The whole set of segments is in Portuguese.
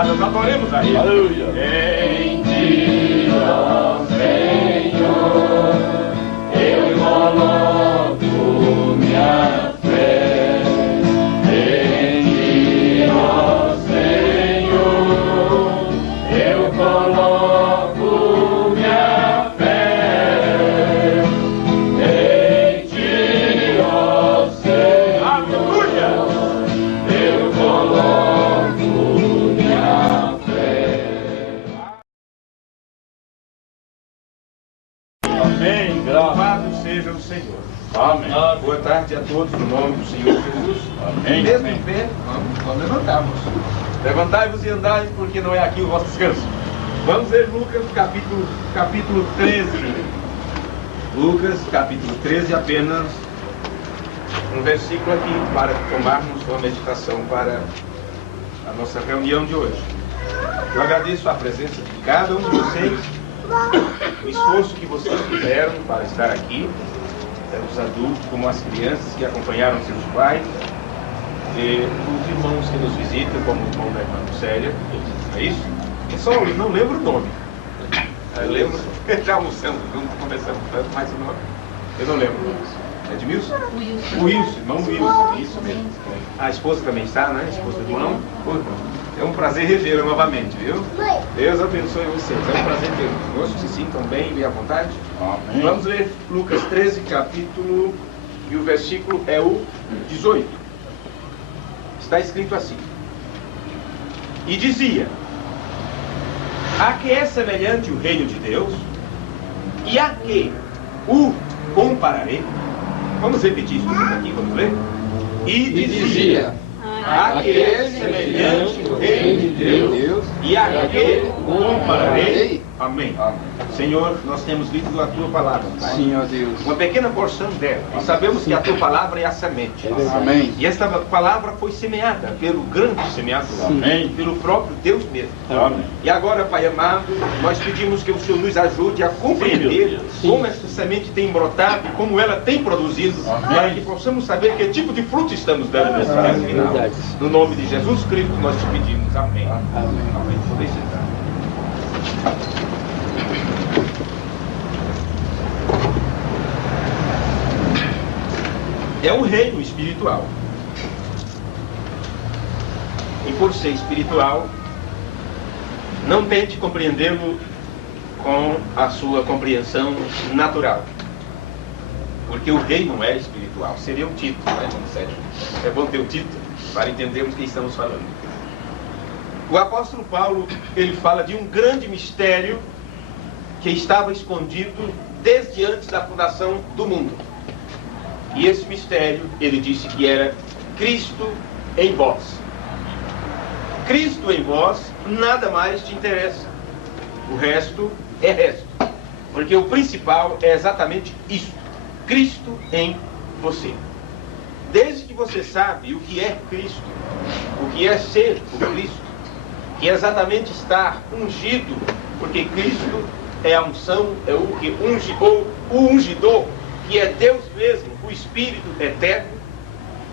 crucificadas. Adoremos a Ele. Aleluia. Em Ti, ó Senhor, eu coloco minha fé. Em Ti, ó Senhor, eu coloco minha fé. Em Ti, ó Senhor, aleluia, eu coloco minha fé. Amém. Louvado seja o Senhor. Amém. Boa tarde a todos, no nome do Senhor Jesus. Amém. Mesmo Amém. em pé, vamos levantar-vos. Levantai-vos e andai, porque não é aqui o vosso descanso. Vamos ler Lucas capítulo 13. Lucas capítulo 13, apenas um versículo aqui para tomarmos uma meditação para a nossa reunião de hoje. Eu agradeço a presença de cada um de vocês, o esforço que vocês fizeram para estar aqui, tanto os adultos como as crianças que acompanharam seus pais, e os irmãos que nos visitam, como o irmão da irmã Célia, é isso? Eu só não lembro o nome. Eu lembro, já almoçamos juntos, conversamos tanto, mas o nome eu não lembro. É Edmilson? O Wilson, irmão Wilson, isso mesmo. A esposa também está, né? A esposa do irmão. Ô, irmão, é um prazer revê-la novamente, viu? Deus abençoe vocês. É um prazer tê-los. Se sintam bem, bem à vontade. Amém. Vamos ler Lucas 13, capítulo, e o versículo é o 18. Está escrito assim: E dizia: A que é semelhante o reino de Deus? E a que o compararei? Vamos repetir isso tudo aqui, vamos ler? E dizia: A que é semelhante o reino de Deus? E a que o compararei? Amém. Senhor, nós temos lido a Tua palavra, Pai. Sim, ó Deus. Uma pequena porção dela. E sabemos que a Tua palavra é a semente. Amém. E esta palavra foi semeada pelo grande semeador. Amém. Pelo próprio Deus mesmo. Amém. E agora, Pai amado, nós pedimos que o Senhor nos ajude a compreender como esta semente tem brotado e como ela tem produzido, para que possamos saber que tipo de fruto estamos dando nesse tempo final. No nome de Jesus Cristo nós te pedimos. Amém. Amém. Podem sentar. É um reino espiritual. E por ser espiritual, não tente compreendê-lo com a sua compreensão natural. Porque o reino é espiritual. Seria o título, né, irmão Sérgio? É bom ter o título para entendermos o que estamos falando. O apóstolo Paulo, ele fala de um grande mistério que estava escondido desde antes da fundação do mundo. E esse mistério, ele disse que era Cristo em vós. Cristo em vós, nada mais te interessa. O resto é resto. Porque o principal é exatamente isso. Cristo em você. Desde que você sabe o que é Cristo, o que é ser o Cristo, que é exatamente estar ungido, porque Cristo é a unção, é o que unge, ou o ungidor, que é Deus mesmo, o Espírito eterno.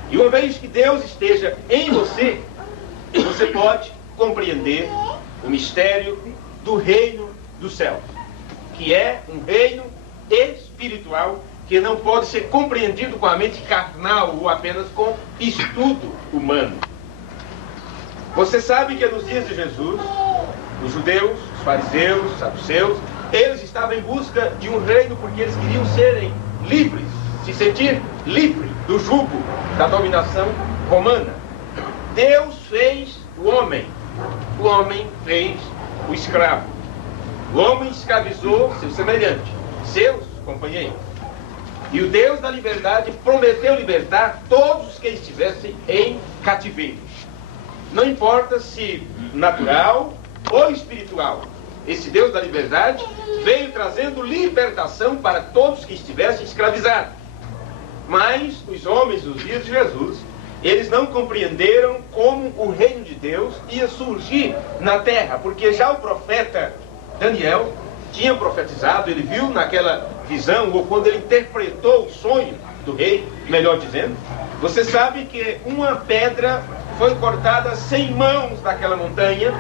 E uma vez que Deus esteja em você, você pode compreender o mistério do reino dos céus, que é um reino espiritual que não pode ser compreendido com a mente carnal ou apenas com estudo humano. Você sabe que nos dias de Jesus, os judeus, os fariseus, os saduceus, eles estavam em busca de um reino porque eles queriam serem livres, se sentir livre do jugo da dominação romana. Deus fez o homem fez o escravo. O homem escravizou seu semelhante, seus companheiros. E o Deus da liberdade prometeu libertar todos os que estivessem em cativeiro. Não importa se natural ou espiritual. Esse Deus da liberdade veio trazendo libertação para todos que estivessem escravizados. Mas os homens dos dias de Jesus, eles não compreenderam como o reino de Deus ia surgir na terra, porque já o profeta Daniel tinha profetizado, ele viu naquela visão, ou quando ele interpretou o sonho do rei, melhor dizendo, você sabe que uma pedra foi cortada 100 mãos daquela montanha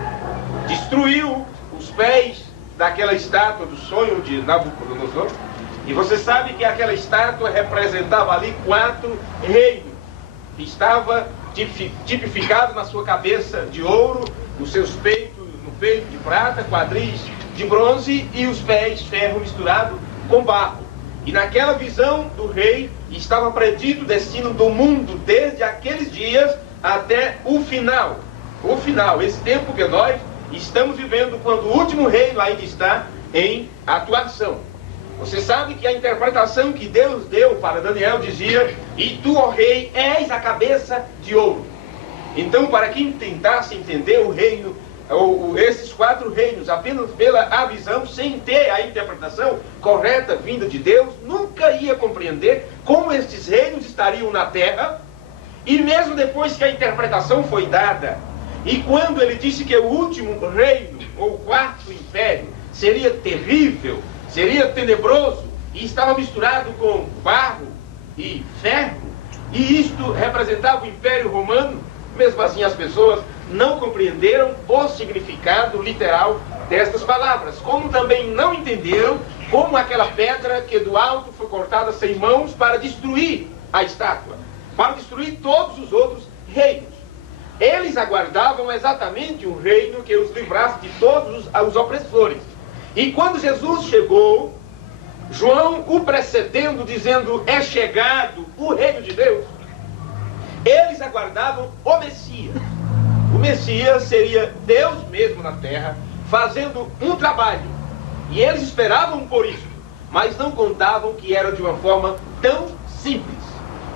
destruiu os pés daquela estátua do sonho de Nabucodonosor. E você sabe que aquela estátua representava ali 4 reinos. Estava tipificado na sua cabeça de ouro, nos seus peitos, no peito de prata, quadris de bronze e os pés ferro misturado com barro. E naquela visão do rei estava predito o destino do mundo desde aqueles dias até o final. O final, esse tempo que nós estamos vivendo, quando o último reino ainda está em atuação. Você sabe que a interpretação que Deus deu para Daniel dizia: e tu, ó rei, és a cabeça de ouro. Então, para quem tentasse entender o reino, ou esses 4 reinos, apenas pela visão, sem ter a interpretação correta vinda de Deus, nunca ia compreender como estes reinos estariam na terra. E mesmo depois que a interpretação foi dada, e quando ele disse que o último reino, ou o 4º império, seria terrível, seria tenebroso, e estava misturado com barro e ferro, e isto representava o Império Romano, mesmo assim as pessoas não compreenderam o significado literal destas palavras, como também não entenderam como aquela pedra que do alto foi cortada sem mãos para destruir a estátua, para destruir todos os outros reinos. Eles aguardavam exatamente um reino que os livrasse de todos os opressores. E quando Jesus chegou, João o precedendo, dizendo: é chegado o reino de Deus, eles aguardavam o Messias. O Messias seria Deus mesmo na terra, fazendo um trabalho. E eles esperavam por isso, mas não contavam que era de uma forma tão simples.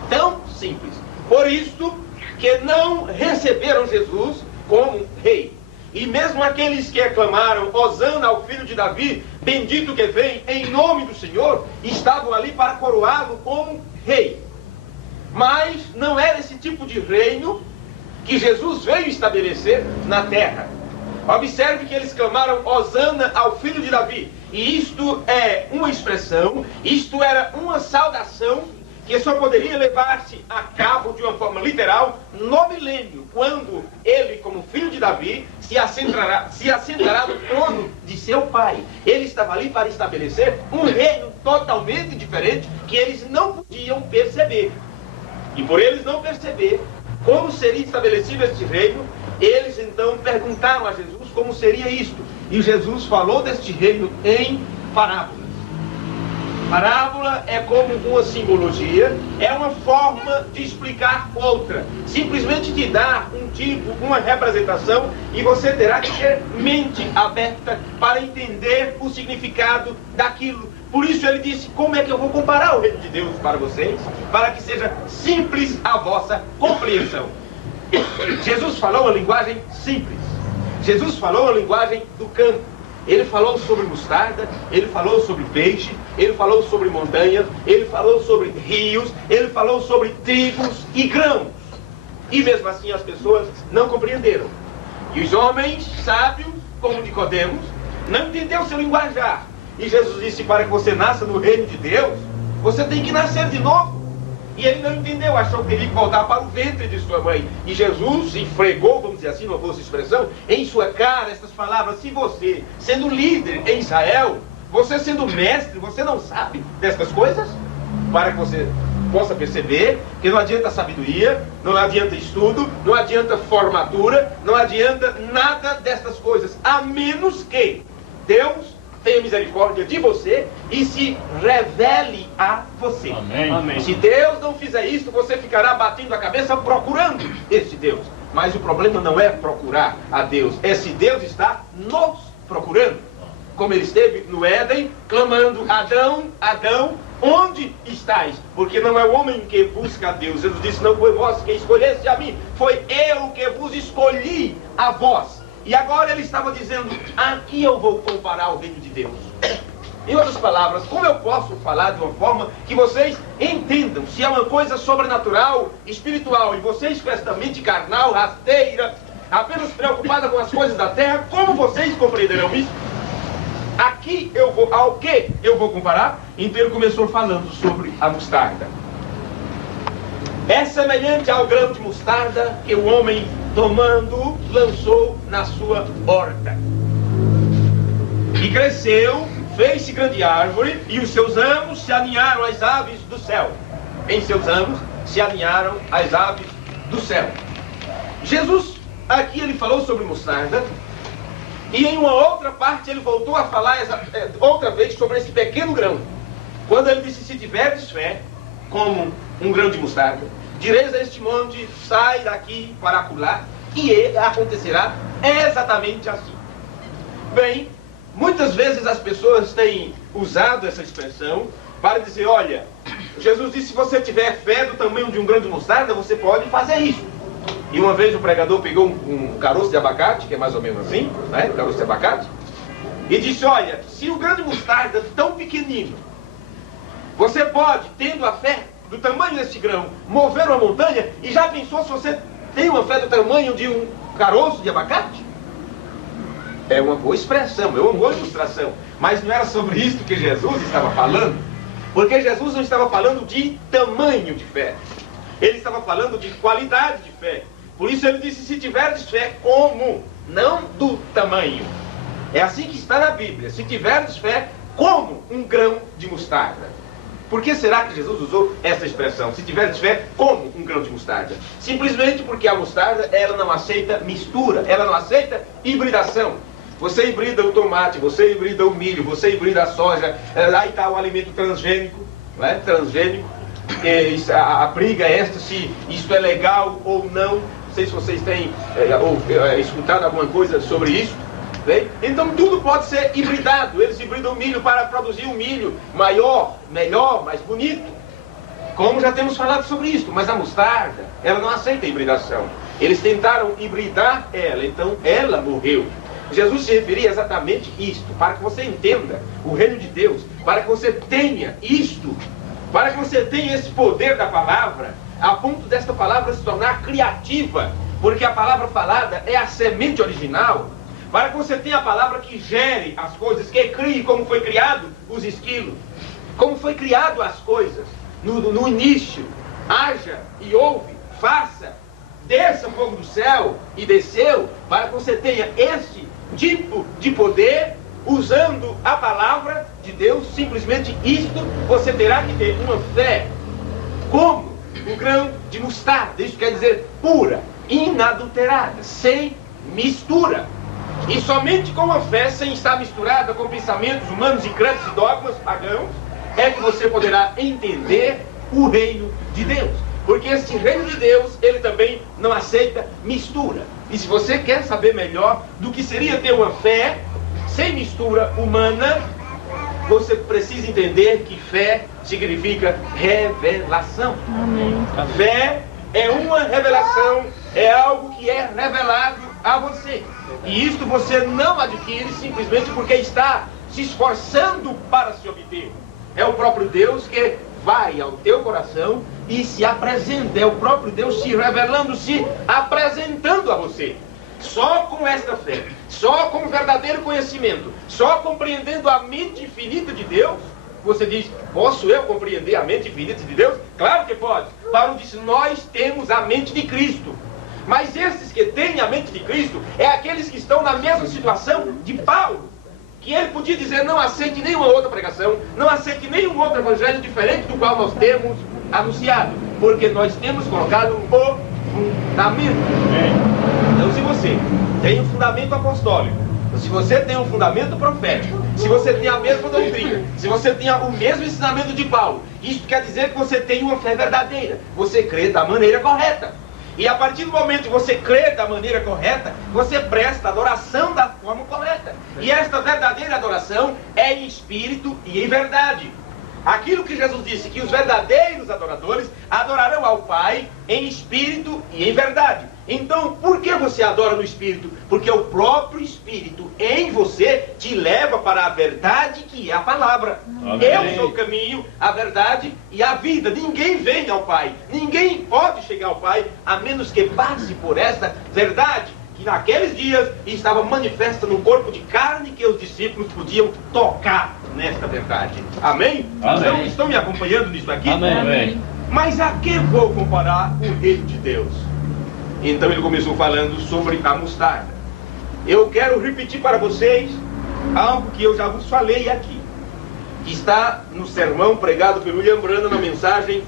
Tão simples. Por isso que não receberam Jesus como rei. E mesmo aqueles que aclamaram: Hosana ao filho de Davi, bendito que vem em nome do Senhor, estavam ali para coroá-lo como rei. Mas não era esse tipo de reino que Jesus veio estabelecer na terra. Observe que eles clamaram: Hosana ao filho de Davi. E isto é uma expressão, isto era uma saudação que só poderia levar-se a cabo de uma forma literal no milênio, quando ele, como filho de Davi, se assentará no trono de seu pai. Ele estava ali para estabelecer um reino totalmente diferente que eles não podiam perceber. E por eles não perceber como seria estabelecido este reino, eles então perguntaram a Jesus como seria isto. E Jesus falou deste reino em parábolas. Parábola é como uma simbologia, é uma forma de explicar outra. Simplesmente te dar um tipo, uma representação, e você terá que ter mente aberta para entender o significado daquilo. Por isso ele disse: como é que eu vou comparar o reino de Deus para vocês, para que seja simples a vossa compreensão? Jesus falou a linguagem simples. Jesus falou a linguagem do campo. Ele falou sobre mostarda, ele falou sobre peixe, ele falou sobre montanhas, ele falou sobre rios, ele falou sobre trigos e grãos. E mesmo assim as pessoas não compreenderam. E os homens sábios, como Nicodemos, não entenderam seu linguajar. E Jesus disse: para que você nasça no reino de Deus, você tem que nascer de novo. E ele não entendeu, achou que teria que voltar para o ventre de sua mãe. E Jesus esfregou, vamos dizer assim, numa boa expressão, em sua cara essas palavras: se você, sendo líder em Israel, você sendo mestre, você não sabe destas coisas? Para que você possa perceber que não adianta sabedoria, não adianta estudo, não adianta formatura, não adianta nada destas coisas, a menos que Deus tenha misericórdia de você e se revele a você. Amém. Amém. Se Deus não fizer isso, você ficará batendo a cabeça procurando esse Deus. Mas o problema não é procurar a Deus, é se Deus está nos procurando. Como ele esteve no Éden, clamando: Adão, Adão, onde estais? Porque não é o homem que busca a Deus. Jesus disse: não foi vós que escolheste a mim, foi eu que vos escolhi a vós. E agora ele estava dizendo: aqui eu vou comparar o reino de Deus. Em outras palavras, como eu posso falar de uma forma que vocês entendam? Se é uma coisa sobrenatural, espiritual, e vocês com esta mente carnal, rasteira, apenas preocupada com as coisas da terra, como vocês compreenderão isso? Aqui eu vou, ao que eu vou comparar? Então ele começou falando sobre a mostarda. É semelhante ao grão de mostarda que o homem, tomando, lançou na sua horta. E cresceu, fez-se grande árvore, e os seus ramos se aninharam às aves do céu. Em seus ramos se aninharam as aves do céu. Jesus, aqui ele falou sobre mostarda, e em uma outra parte ele voltou a falar outra vez sobre esse pequeno grão. Quando ele disse, se tiverdes fé, como um grão de mostarda, direis a este monte, sai daqui para acolá, e ele acontecerá exatamente assim. Bem, muitas vezes as pessoas têm usado essa expressão para dizer, olha, Jesus disse, se você tiver fé do tamanho de um grão de mostarda, você pode fazer isso. E uma vez o pregador pegou um caroço de abacate, que é mais ou menos assim, né, um caroço de abacate, e disse, olha, se o grão de mostarda tão pequenino, você pode, tendo a fé do tamanho desse grão, mover uma montanha, e já pensou se você tem uma fé do tamanho de um caroço de abacate? É uma boa expressão, é uma boa ilustração. Mas não era sobre isso que Jesus estava falando, porque Jesus não estava falando de tamanho de fé. Ele estava falando de qualidade de fé. Por isso ele disse, se tiverdes fé, como? Não do tamanho. É assim que está na Bíblia. Se tiverdes fé, como um grão de mostarda. Por que será que Jesus usou essa expressão? Se tiverdes fé, como um grão de mostarda? Simplesmente porque a mostarda, ela não aceita mistura, ela não aceita hibridação. Você hibrida o tomate, você hibrida o milho, você hibrida a soja, aí está o alimento transgênico, né? Transgênico. A briga é esta, se isto é legal ou não. Não sei se vocês têm escutado alguma coisa sobre isso. Bem? Então tudo pode ser hibridado. Eles hibridam o milho para produzir um milho maior, melhor, mais bonito. Como já temos falado sobre isso. Mas a mostarda, ela não aceita hibridação. Eles tentaram hibridar ela, então ela morreu. Jesus se referia exatamente a isto, para que você entenda o reino de Deus, para que você tenha isto, para que você tenha esse poder da palavra, a ponto desta palavra se tornar criativa, porque a palavra falada é a semente original, para que você tenha a palavra que gere as coisas, que crie como foi criado os esquilos, como foi criado as coisas, no início, haja e ouve, faça, desça fogo do céu e desceu, para que você tenha esse tipo de poder, usando a palavra de Deus, simplesmente isto, você terá que ter uma fé como um grão de mostarda. Isso quer dizer pura, inadulterada, sem mistura. E somente com a fé, sem estar misturada com pensamentos humanos, incrédulos e dogmas pagãos, é que você poderá entender o reino de Deus. Porque este reino de Deus, ele também não aceita mistura. E se você quer saber melhor do que seria ter uma fé sem mistura humana, você precisa entender que fé significa revelação. Amém. Fé é uma revelação, é algo que é revelado a você. E isto você não adquire simplesmente porque está se esforçando para se obter. É o próprio Deus que vai ao teu coração e se apresenta. É o próprio Deus se revelando, se apresentando a você. Só com esta fé, só com o verdadeiro conhecimento, só compreendendo a mente infinita de Deus, você diz, posso eu compreender a mente infinita de Deus? Claro que pode. Paulo disse, nós temos a mente de Cristo. Mas esses que têm a mente de Cristo, é aqueles que estão na mesma situação de Paulo. Que ele podia dizer, não aceite nenhuma outra pregação, não aceite nenhum outro evangelho diferente do qual nós temos anunciado. Porque nós temos colocado o fundamento. Então, se você tem um fundamento apostólico, se você tem um fundamento profético, se você tem a mesma doutrina, se você tem o mesmo ensinamento de Paulo, isso quer dizer que você tem uma fé verdadeira. Você crê da maneira correta. E a partir do momento que você crê da maneira correta, você presta adoração da forma correta. E esta verdadeira adoração é em espírito e em verdade. Aquilo que Jesus disse, que os verdadeiros adoradores adorarão ao Pai em espírito e em verdade. Então, por que você adora no espírito? Porque o próprio espírito em você te leva para a verdade, que é a palavra. Amém. Eu sou o caminho, a verdade e a vida. Ninguém vem ao Pai, ninguém pode chegar ao Pai a menos que passe por esta verdade, que naqueles dias estava manifesta no corpo de carne, que os discípulos podiam tocar nesta verdade. Amém? Amém. Então, estão me acompanhando nisso aqui? Amém. Mas a que vou comparar o reino de Deus? Então ele começou falando sobre a mostarda. eu quero repetir para vocês algo que eu já vos falei aqui, que está no sermão pregado pelo William Branham na mensagem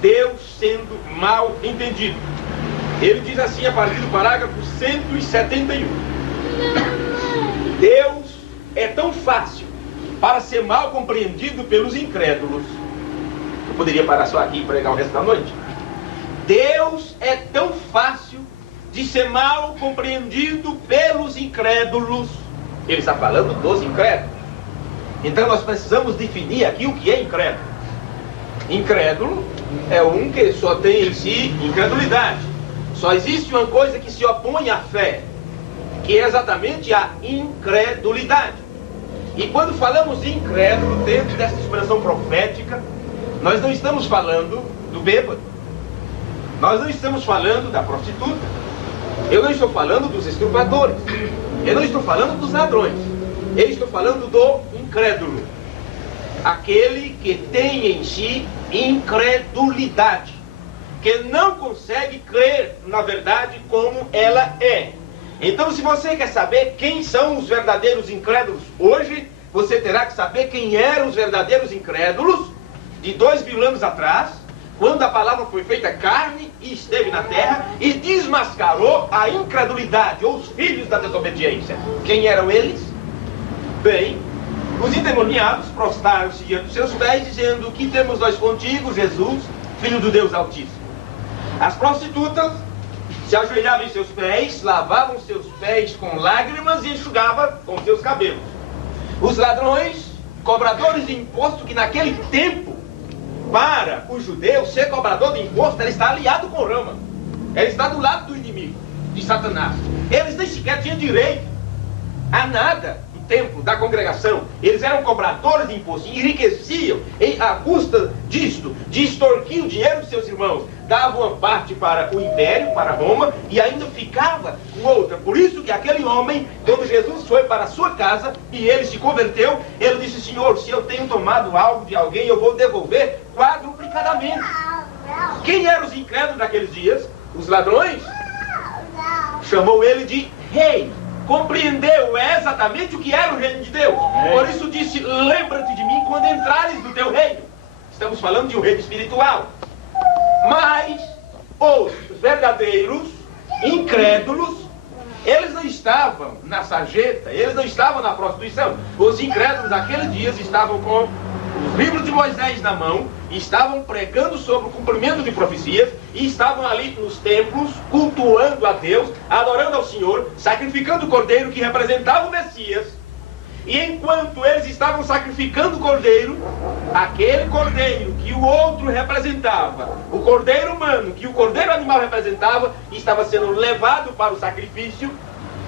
Deus sendo mal entendido. Ele diz assim a partir do parágrafo 171: Deus é tão fácil para ser mal compreendido pelos incrédulos. Eu poderia parar só aqui e pregar o resto da noite. Deus é tão fácil de ser mal compreendido pelos incrédulos. Ele está falando dos incrédulos. Então nós precisamos definir aqui o que é incrédulo. Incrédulo é um que só tem em si incredulidade. Só existe uma coisa que se opõe à fé, que é exatamente a incredulidade. E quando falamos de incrédulo, dentro dessa expressão profética, nós não estamos falando do bêbado. Nós não estamos falando da prostituta. Eu não estou falando dos estupradores. Eu não estou falando dos ladrões. Eu estou falando do incrédulo. Aquele que tem em si incredulidade, que não consegue crer na verdade como ela é. Então, se você quer saber quem são os verdadeiros incrédulos hoje, você terá que saber quem eram os verdadeiros incrédulos de 2000 anos atrás, quando a palavra foi feita carne e esteve na terra e desmascarou a incredulidade, ou os filhos da desobediência. Quem eram eles? Bem, os endemoniados prostraram-se diante dos seus pés, dizendo: que temos nós contigo, Jesus, Filho do Deus Altíssimo? As prostitutas se ajoelhavam em seus pés, lavavam seus pés com lágrimas e enxugavam com seus cabelos. Os ladrões, cobradores de imposto, que naquele tempo, para o judeu, ser cobrador de imposto, ele está aliado com Roma. Ele está do lado do inimigo, de Satanás. Eles nem sequer tinham direito a nada do templo, da congregação. Eles eram cobradores de imposto, enriqueciam à custa disto, de extorquir o dinheiro dos seus irmãos. Davam uma parte para o império, para Roma, e ainda ficava com outra. Por isso que aquele homem, quando Jesus foi para a sua casa e ele se converteu, ele disse: Senhor, se eu tenho tomado algo de alguém, eu vou devolver quadruplicadamente. Quem eram os incrédulos daqueles dias? Os ladrões? Chamou ele de rei. Compreendeu exatamente o que era o reino de Deus. Por isso disse: lembra-te de mim quando entrares no teu reino. Estamos falando de um reino espiritual. Mas os verdadeiros incrédulos, eles não estavam na sarjeta, eles não estavam na prostituição. Os incrédulos daqueles dias estavam com os livros de Moisés na mão, estavam pregando sobre o cumprimento de profecias, e estavam ali nos templos, cultuando a Deus, adorando ao Senhor, sacrificando o cordeiro que representava o Messias. E enquanto eles estavam sacrificando o cordeiro, aquele cordeiro que o outro representava, o cordeiro humano que o cordeiro animal representava, estava sendo levado para o sacrifício.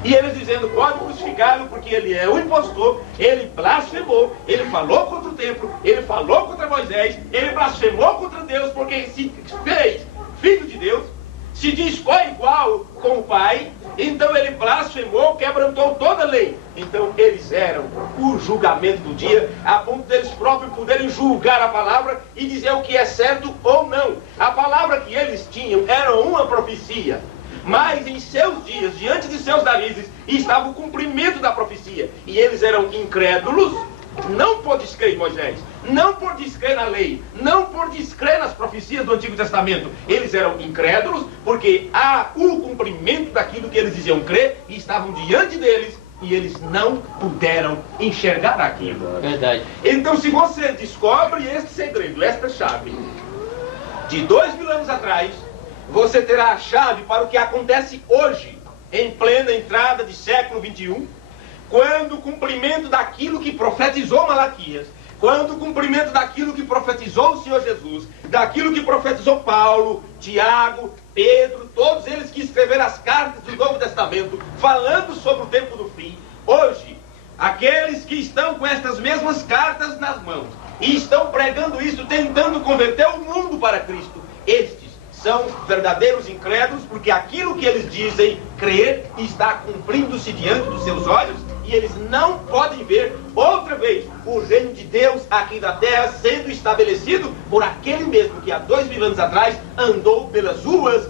E eles dizendo: pode crucificá-lo porque ele é um impostor, ele blasfemou, ele falou contra o templo, ele falou contra Moisés, ele blasfemou contra Deus, porque se fez filho de Deus, se diz co-igual com o Pai, então ele blasfemou, quebrantou toda a lei. Então eles eram o julgamento do dia, a ponto deles próprios poderem julgar a palavra e dizer o que é certo ou não. A palavra que eles tinham era uma profecia, mas em seus dias, diante de seus narizes, estava o cumprimento da profecia. E eles eram incrédulos, não por descrer em Moisés, não por descrer na lei, não por descrer nas profecias do Antigo Testamento. Eles eram incrédulos porque há o cumprimento daquilo que eles diziam crer, e estavam diante deles, e eles não puderam enxergar aquilo. Verdade. Então, se você descobre este segredo, esta chave, de 2000 anos atrás, você terá a chave para o que acontece hoje, em plena entrada de século 21, quando o cumprimento daquilo que profetizou Malaquias, quando o cumprimento daquilo que profetizou o Senhor Jesus, daquilo que profetizou Paulo, Tiago, Pedro, todos eles que escreveram as cartas do Novo Testamento, falando sobre o tempo do fim. Hoje, aqueles que estão com estas mesmas cartas nas mãos e estão pregando isso, tentando converter o mundo para Cristo, estes são verdadeiros incrédulos, porque aquilo que eles dizem crer está cumprindo-se diante dos seus olhos, e eles não podem ver outra vez o reino de Deus aqui na terra sendo estabelecido por aquele mesmo que há 2000 anos atrás andou pelas ruas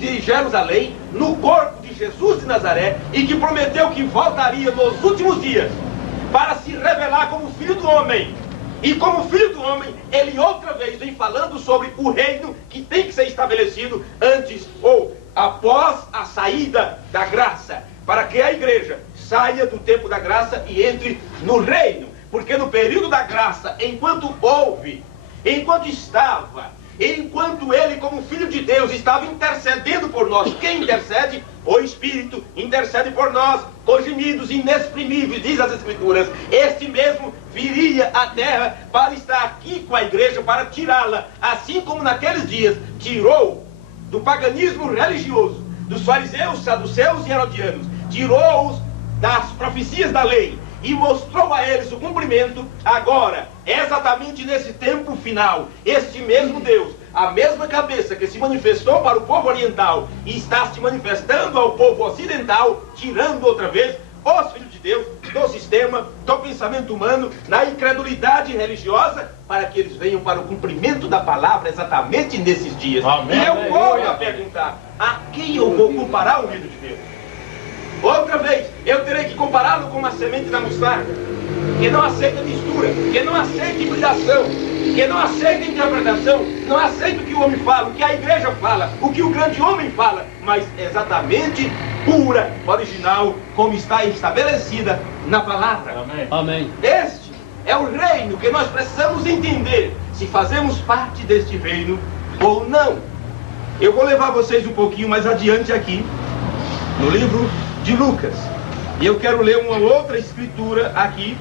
de Jerusalém, no corpo de Jesus de Nazaré, e que prometeu que voltaria nos últimos dias para se revelar como Filho do Homem. E como Filho do Homem, ele outra vez vem falando sobre o reino que tem que ser estabelecido antes ou após a saída da graça, para que a igreja saia do tempo da graça e entre no reino. Porque no período da graça, enquanto houve, enquanto estava, enquanto ele como Filho de Deus estava intercedendo por nós, quem intercede? O Espírito intercede por nós, com gemidos inexprimíveis, diz as Escrituras. Este mesmo viria à terra para estar aqui com a igreja, para tirá-la, assim como naqueles dias tirou do paganismo religioso, dos fariseus, saduceus e herodianos, tirou-os das profecias da lei e mostrou a eles o cumprimento. Agora, exatamente nesse tempo final, este mesmo Deus, a mesma cabeça que se manifestou para o povo oriental e está se manifestando ao povo ocidental, tirando outra vez os filhos de Deus do sistema, do pensamento humano, na incredulidade religiosa, para que eles venham para o cumprimento da palavra exatamente nesses dias. Amém. E eu volto a perguntar: a quem eu vou comparar o reino de Deus? Outra vez, eu terei que compará-lo com uma semente da mostarda, que não aceita mistura, que não aceita hibridação, que não aceita interpretação, não aceita o que o homem fala, o que a igreja fala, o que o grande homem fala, mas exatamente pura, original, como está estabelecida na palavra. Amém. Amém. Este é o reino que nós precisamos entender, se fazemos parte deste reino ou não. Eu vou levar vocês um pouquinho mais adiante aqui, no livro de Lucas. E eu quero ler uma outra escritura aqui,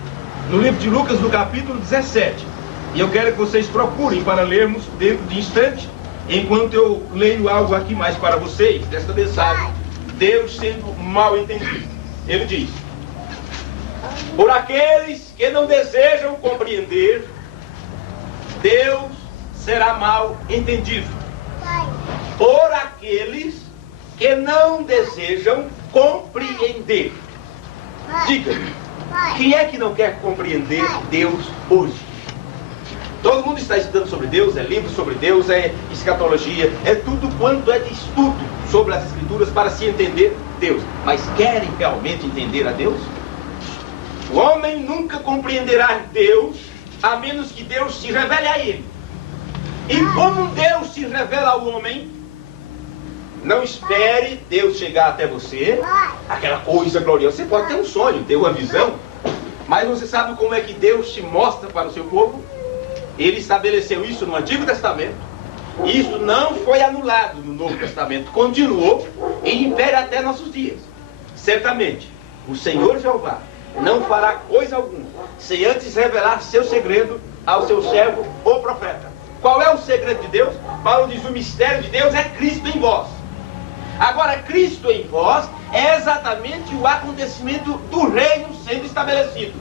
no livro de Lucas, no capítulo 17. E eu quero que vocês procurem para lermos dentro de instante, enquanto eu leio algo aqui mais para vocês, desta mensagem, Deus sendo mal entendido. Ele diz: por aqueles que não desejam compreender, Deus será mal entendido. Por aqueles que não desejam compreender. Diga-me, quem é que não quer compreender Deus hoje? Todo mundo está estudando sobre Deus, é livro sobre Deus, é escatologia, é tudo quanto é de estudo sobre as Escrituras para se entender Deus. Mas querem realmente entender a Deus? O homem nunca compreenderá Deus a menos que Deus se revele a ele. E como Deus se revela ao homem, não espere Deus chegar até você, aquela coisa gloriosa. Você pode ter um sonho, ter uma visão, mas você sabe como é que Deus se mostra para o seu povo? Ele estabeleceu isso no Antigo Testamento. Isso não foi anulado no Novo Testamento. Continuou e impera até nossos dias. Certamente, o Senhor Jeová não fará coisa alguma sem antes revelar seu segredo ao seu servo, o profeta. Qual é o segredo de Deus? Paulo diz: o mistério de Deus é Cristo em vós. Agora, Cristo em vós é exatamente o acontecimento do reino sendo estabelecido.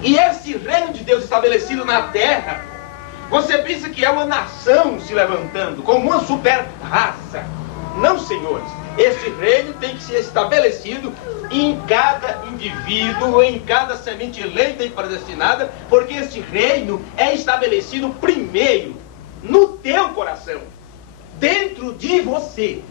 E esse reino de Deus estabelecido na terra, você pensa que é uma nação se levantando como uma super raça? Não, senhores. Esse reino tem que ser estabelecido em cada indivíduo, em cada semente eleita e predestinada, porque esse reino é estabelecido primeiro no teu coração, dentro de você.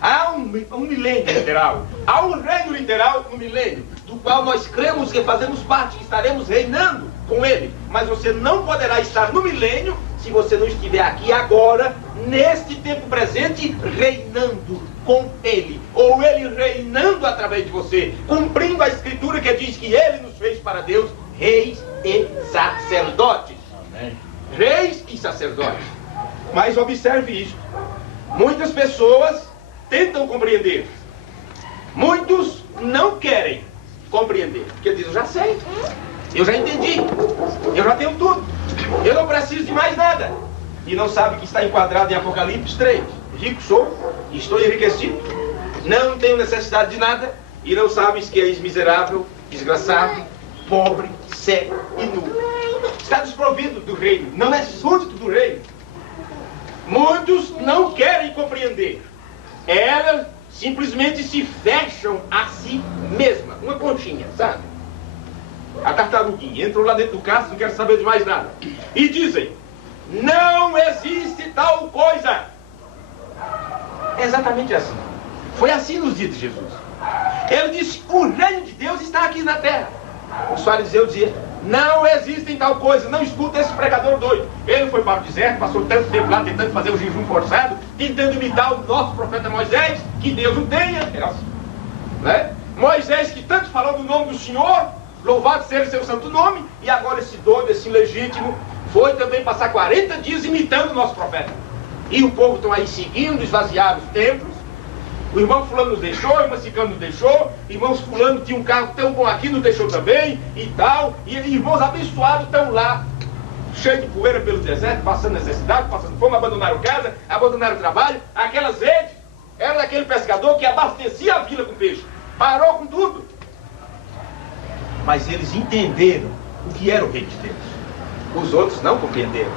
Há um milênio literal, há um reino literal no milênio, do qual nós cremos que fazemos parte, que estaremos reinando com ele. Mas você não poderá estar no milênio se você não estiver aqui agora, neste tempo presente, reinando com ele, ou ele reinando através de você, cumprindo a Escritura que diz que ele nos fez para Deus reis e sacerdotes. Amém. Reis e sacerdotes. Mas observe isso: muitas pessoas tentam compreender, muitos não querem compreender, porque dizem: eu já sei, eu já entendi, eu já tenho tudo, eu não preciso de mais nada. E não sabe que está enquadrado em Apocalipse 3. Rico sou, estou enriquecido, não tenho necessidade de nada. E não sabes que és miserável, desgraçado, pobre, cego e nu. Está desprovido do reino, não é súdito do reino. Muitos não querem compreender. Elas simplesmente se fecham a si mesma. Uma conchinha, sabe? A tartaruguinha entrou lá dentro do caso, não quer saber de mais nada. E dizem: não existe tal coisa. É exatamente assim. Foi assim nos dias de Jesus. Ele disse, o reino de Deus está aqui na terra. Os fariseus diziam, não existe tal coisa, não escuta esse pregador doido. Ele foi para o deserto, passou tanto tempo lá tentando fazer o jejum forçado, tentando imitar o nosso profeta Moisés, que Deus o tenha. Era assim, né? Moisés que tanto falou do nome do Senhor, louvado seja o seu santo nome, e agora esse doido, esse ilegítimo, foi também passar 40 dias imitando o nosso profeta. E o povo estão aí seguindo, esvaziaram os templos. O irmão fulano nos deixou, o irmão ciclano nos deixou, irmãos fulano tinha um carro tão bom aqui, nos deixou também, e tal. E irmãos abençoados estão lá, cheios de poeira pelo deserto, passando necessidade, passando fome, abandonaram casa, abandonaram o trabalho. Aquelas redes, era daquele pescador que abastecia a vila com peixe. Parou com tudo. Mas eles entenderam o que era o reino de Deus. Os outros não compreenderam,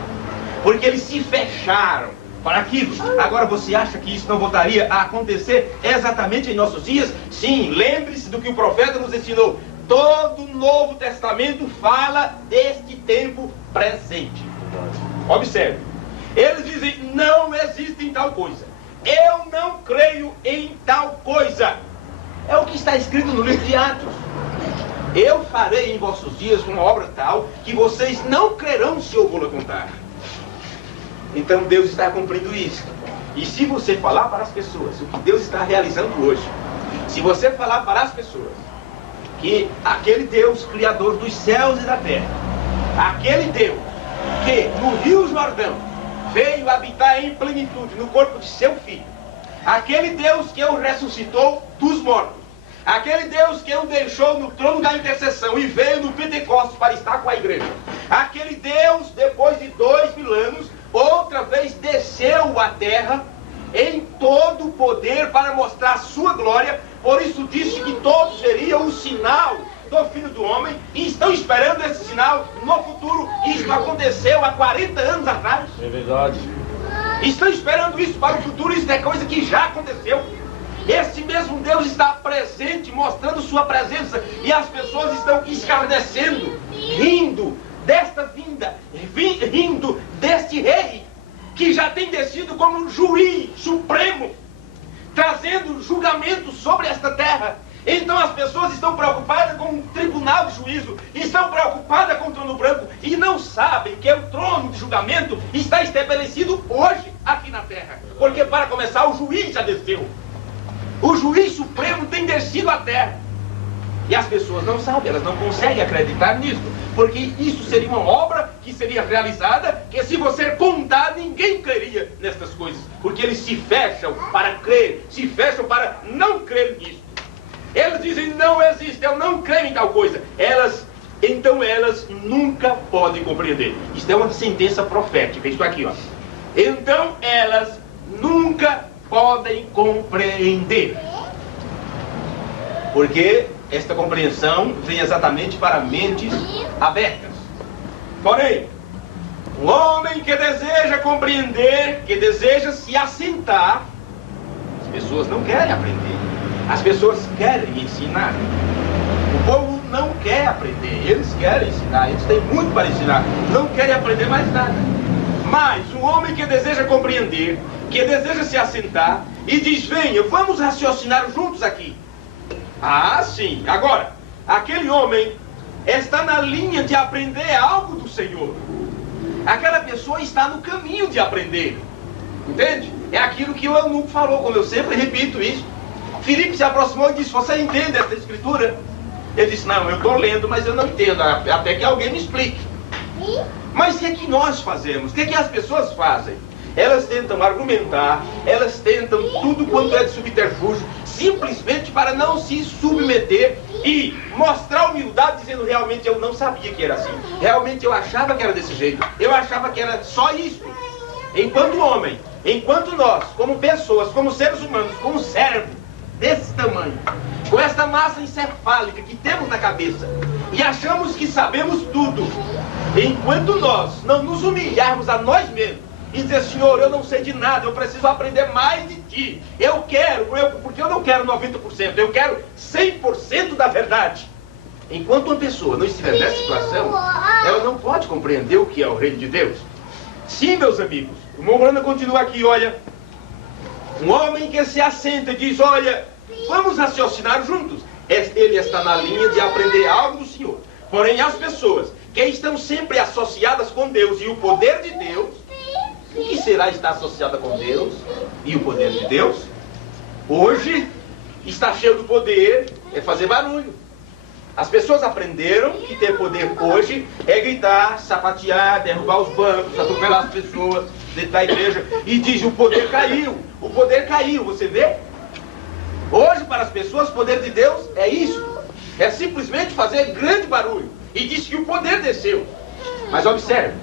porque eles se fecharam para aquilo. Agora você acha que isso não voltaria a acontecer exatamente em nossos dias? Sim, lembre-se do que o profeta nos ensinou. Todo o Novo Testamento fala deste tempo presente. Observe, eles dizem, não existe tal coisa. Eu não creio em tal coisa. É o que está escrito no livro de Atos. Eu farei em vossos dias uma obra tal que vocês não crerão se eu vou-lhe contar. Então Deus está cumprindo isso. E se você falar para as pessoas o que Deus está realizando hoje, se você falar para as pessoas que aquele Deus criador dos céus e da terra, aquele Deus que no Rio Jordão veio habitar em plenitude no corpo de seu filho, aquele Deus que o ressuscitou dos mortos, aquele Deus que o deixou no trono da intercessão e veio no Pentecostes para estar com a igreja, aquele Deus, depois de 2000 anos, outra vez desceu à terra em todo o poder para mostrar a sua glória. Por isso disse que todos veriam o sinal do Filho do Homem e estão esperando esse sinal no futuro. Isso aconteceu há 40 anos atrás. É verdade. Estão esperando isso para o futuro. Isso é coisa que já aconteceu. Esse mesmo Deus está presente, mostrando sua presença, e as pessoas estão escarnecendo, rindo desta vinda, rindo deste rei, que já tem descido como juiz supremo, trazendo julgamento sobre esta terra. Então as pessoas estão preocupadas com um tribunal de juízo, estão preocupadas com o trono branco, e não sabem que o trono de julgamento está estabelecido hoje aqui na terra. Porque para começar, o juiz já desceu. O juiz supremo tem descido à terra. E as pessoas não sabem, elas não conseguem acreditar nisso, porque isso seria uma obra que seria realizada, que se você contar, ninguém creria nestas coisas, porque eles se fecham para crer, se fecham para não crer nisso. Eles dizem, não existe, eu não creio em tal coisa. Então elas nunca podem compreender. Isto é uma sentença profética, isso aqui, ó. Então elas nunca podem compreender. Porque esta compreensão vem exatamente para mentes abertas. Porém, um homem que deseja compreender, que deseja se assentar, as pessoas não querem aprender. As pessoas querem ensinar. O povo não quer aprender, eles querem ensinar, eles têm muito para ensinar, não querem aprender mais nada. Mas um homem que deseja compreender, que deseja se assentar e diz, venha, vamos raciocinar juntos aqui. Ah, sim. Agora, aquele homem está na linha de aprender algo do Senhor. Aquela pessoa está no caminho de aprender. Entende? É aquilo que o eunuco falou, como eu sempre repito isso. Filipe se aproximou e disse, você entende essa escritura? Ele disse, não, eu estou lendo, mas eu não entendo, até que alguém me explique. Mas o que é que nós fazemos? O que é que as pessoas fazem? Elas tentam argumentar, elas tentam tudo quanto é de subterfúgio, simplesmente para não se submeter e mostrar humildade, dizendo, realmente eu não sabia que era assim. Realmente eu achava que era desse jeito. Eu achava que era só isso. Enquanto homem, enquanto nós, como pessoas, como seres humanos, com um cérebro desse tamanho, com essa massa encefálica que temos na cabeça, e achamos que sabemos tudo, enquanto nós não nos humilharmos a nós mesmos e dizer, Senhor, eu não sei de nada, eu preciso aprender mais de Ti. Eu quero, porque eu não quero 90%, eu quero 100% da verdade. Enquanto uma pessoa não estiver nessa situação, ela não pode compreender o que é o reino de Deus. Sim, meus amigos, o irmão Branda continua aqui, olha. Um homem que se assenta e diz, olha, vamos raciocinar juntos. Ele está na linha de aprender algo do Senhor. Porém, as pessoas que estão sempre associadas com Deus e o poder de Deus, o que será estar associada com Deus e o poder de Deus? Hoje, estar cheio do poder é fazer barulho. As pessoas aprenderam que ter poder hoje é gritar, sapatear, derrubar os bancos, atropelar as pessoas dentro da igreja. E diz, o poder caiu, você vê? Hoje, para as pessoas, o poder de Deus é isso. É simplesmente fazer grande barulho. E diz que o poder desceu. Mas observe.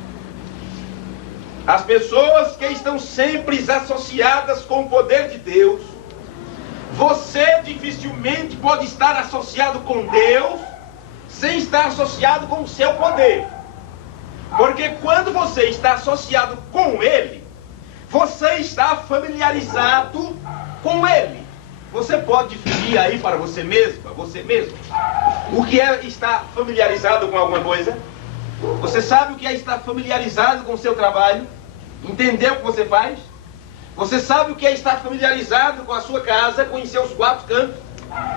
As pessoas que estão sempre associadas com o poder de Deus, você dificilmente pode estar associado com Deus sem estar associado com o seu poder. Porque quando você está associado com Ele, você está familiarizado com Ele. Você pode definir aí para você mesma, você mesmo, o que é estar familiarizado com alguma coisa? Você sabe o que é estar familiarizado com o seu trabalho? Entender o que você faz? Você sabe o que é estar familiarizado com a sua casa, com os seus quatro cantos?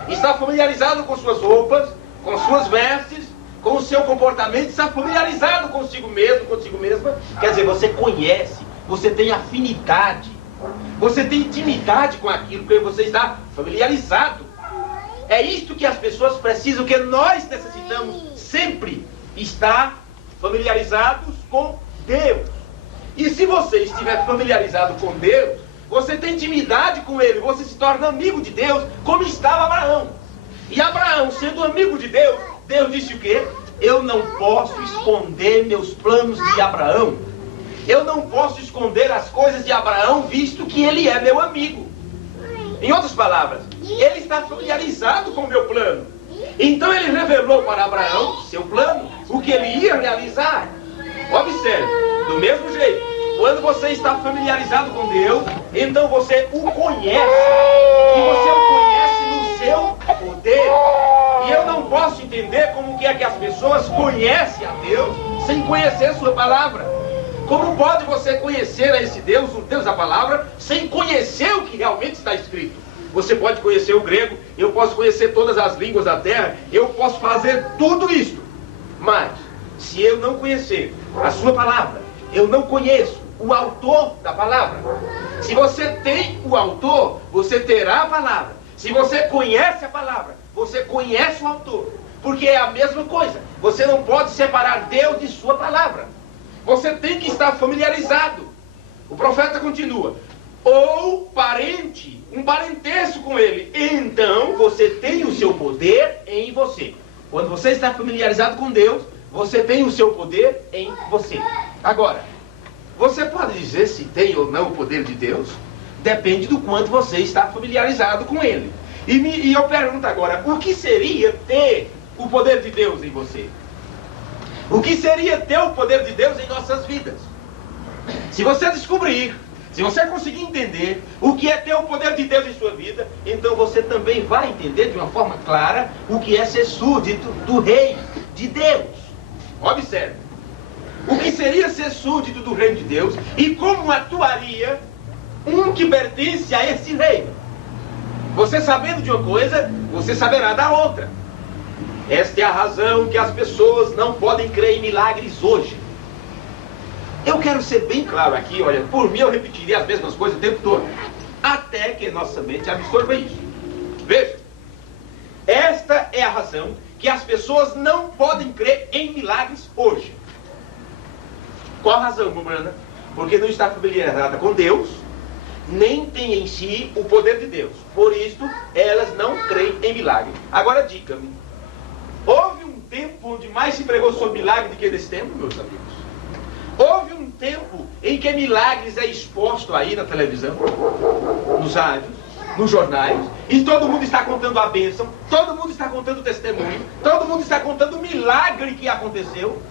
Estar familiarizado com suas roupas, com suas vestes, com o seu comportamento, estar familiarizado consigo mesmo, consigo mesma? Quer dizer, você conhece, você tem afinidade. Você tem intimidade com aquilo, porque você está familiarizado. É isto que as pessoas precisam, que nós necessitamos sempre estar familiarizados com Deus. E se você estiver familiarizado com Deus, você tem intimidade com Ele, você se torna amigo de Deus, como estava Abraão. E Abraão, sendo amigo de Deus, Deus disse o quê? Eu não posso esconder meus planos de Abraão. Eu não posso esconder as coisas de Abraão, visto que ele é meu amigo. Em outras palavras, ele está familiarizado com o meu plano. Então ele revelou para Abraão seu plano, o que ele ia realizar. Observe, do mesmo jeito, quando você está familiarizado com Deus, então você o conhece. E você o conhece no seu poder. E eu não posso entender como que é que as pessoas conhecem a Deus sem conhecer sua palavra. Como pode você conhecer a esse Deus, o Deus da palavra, sem conhecer o que realmente está escrito? Você pode conhecer o grego, eu posso conhecer todas as línguas da terra, eu posso fazer tudo isso. Mas, se eu não conhecer a sua palavra, eu não conheço o autor da palavra. Se você tem o autor, você terá a palavra. Se você conhece a palavra, você conhece o autor. Porque é a mesma coisa. Você não pode separar Deus de sua palavra. Você tem que estar familiarizado. O profeta continua. Ou parente, um parentesco com ele. Então você tem o seu poder em você. Quando você está familiarizado com Deus, você tem o seu poder em você. Agora, você pode dizer se tem ou não o poder de Deus? Depende do quanto você está familiarizado com ele. E eu pergunto agora, o que seria ter o poder de Deus em você? O que seria ter o poder de Deus em nossas vidas? Se você descobrir, se você conseguir entender o que é ter o poder de Deus em sua vida, então você também vai entender de uma forma clara o que é ser súdito do rei de Deus. Observe. O que seria ser súdito do reino de Deus e como atuaria um que pertence a esse reino. Você sabendo de uma coisa, você saberá da outra. Esta é a razão que as pessoas não podem crer em milagres hoje. Eu quero ser bem claro aqui, olha, por mim eu repetiria as mesmas coisas o tempo todo, até que nossa mente absorva isso. Veja, esta é a razão que as pessoas não podem crer em milagres hoje. Qual a razão, Bruna? Porque não está familiarizada com Deus, nem tem em si o poder de Deus. Por isso, elas não creem em milagre. Agora, diga-me, houve um tempo onde mais se pregou sobre milagre do que nesse tempo, meus amigos? Houve um tempo em que milagres é exposto aí na televisão, nos rádios, nos jornais, e todo mundo está contando a bênção, todo mundo está contando o testemunho, todo mundo está contando o milagre que aconteceu.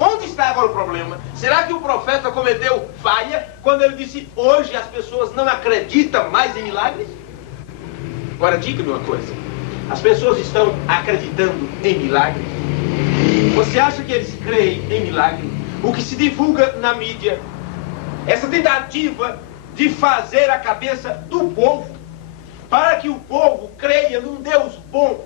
Onde está agora o problema? Será que o profeta cometeu falha quando ele disse hoje as pessoas não acreditam mais em milagres? Agora diga-me uma coisa, as pessoas estão acreditando em milagres? Você acha que eles creem em milagres? O que se divulga na mídia, essa tentativa de fazer a cabeça do povo, para que o povo creia num Deus bom,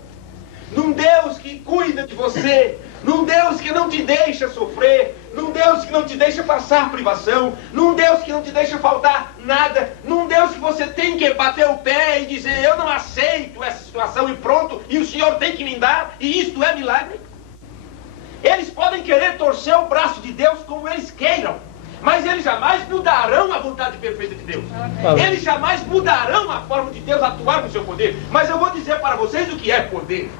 num Deus que cuida de você, num Deus que não te deixa sofrer, num Deus que não te deixa passar privação, num Deus que não te deixa faltar nada, num Deus que você tem que bater o pé e dizer: eu não aceito essa situação e pronto, e o Senhor tem que me dar, e isto é milagre. Eles podem querer torcer o braço de Deus como eles queiram, mas eles jamais mudarão a vontade perfeita de Deus. Eles jamais mudarão a forma de Deus atuar no seu poder. Mas eu vou dizer para vocês o que é poder.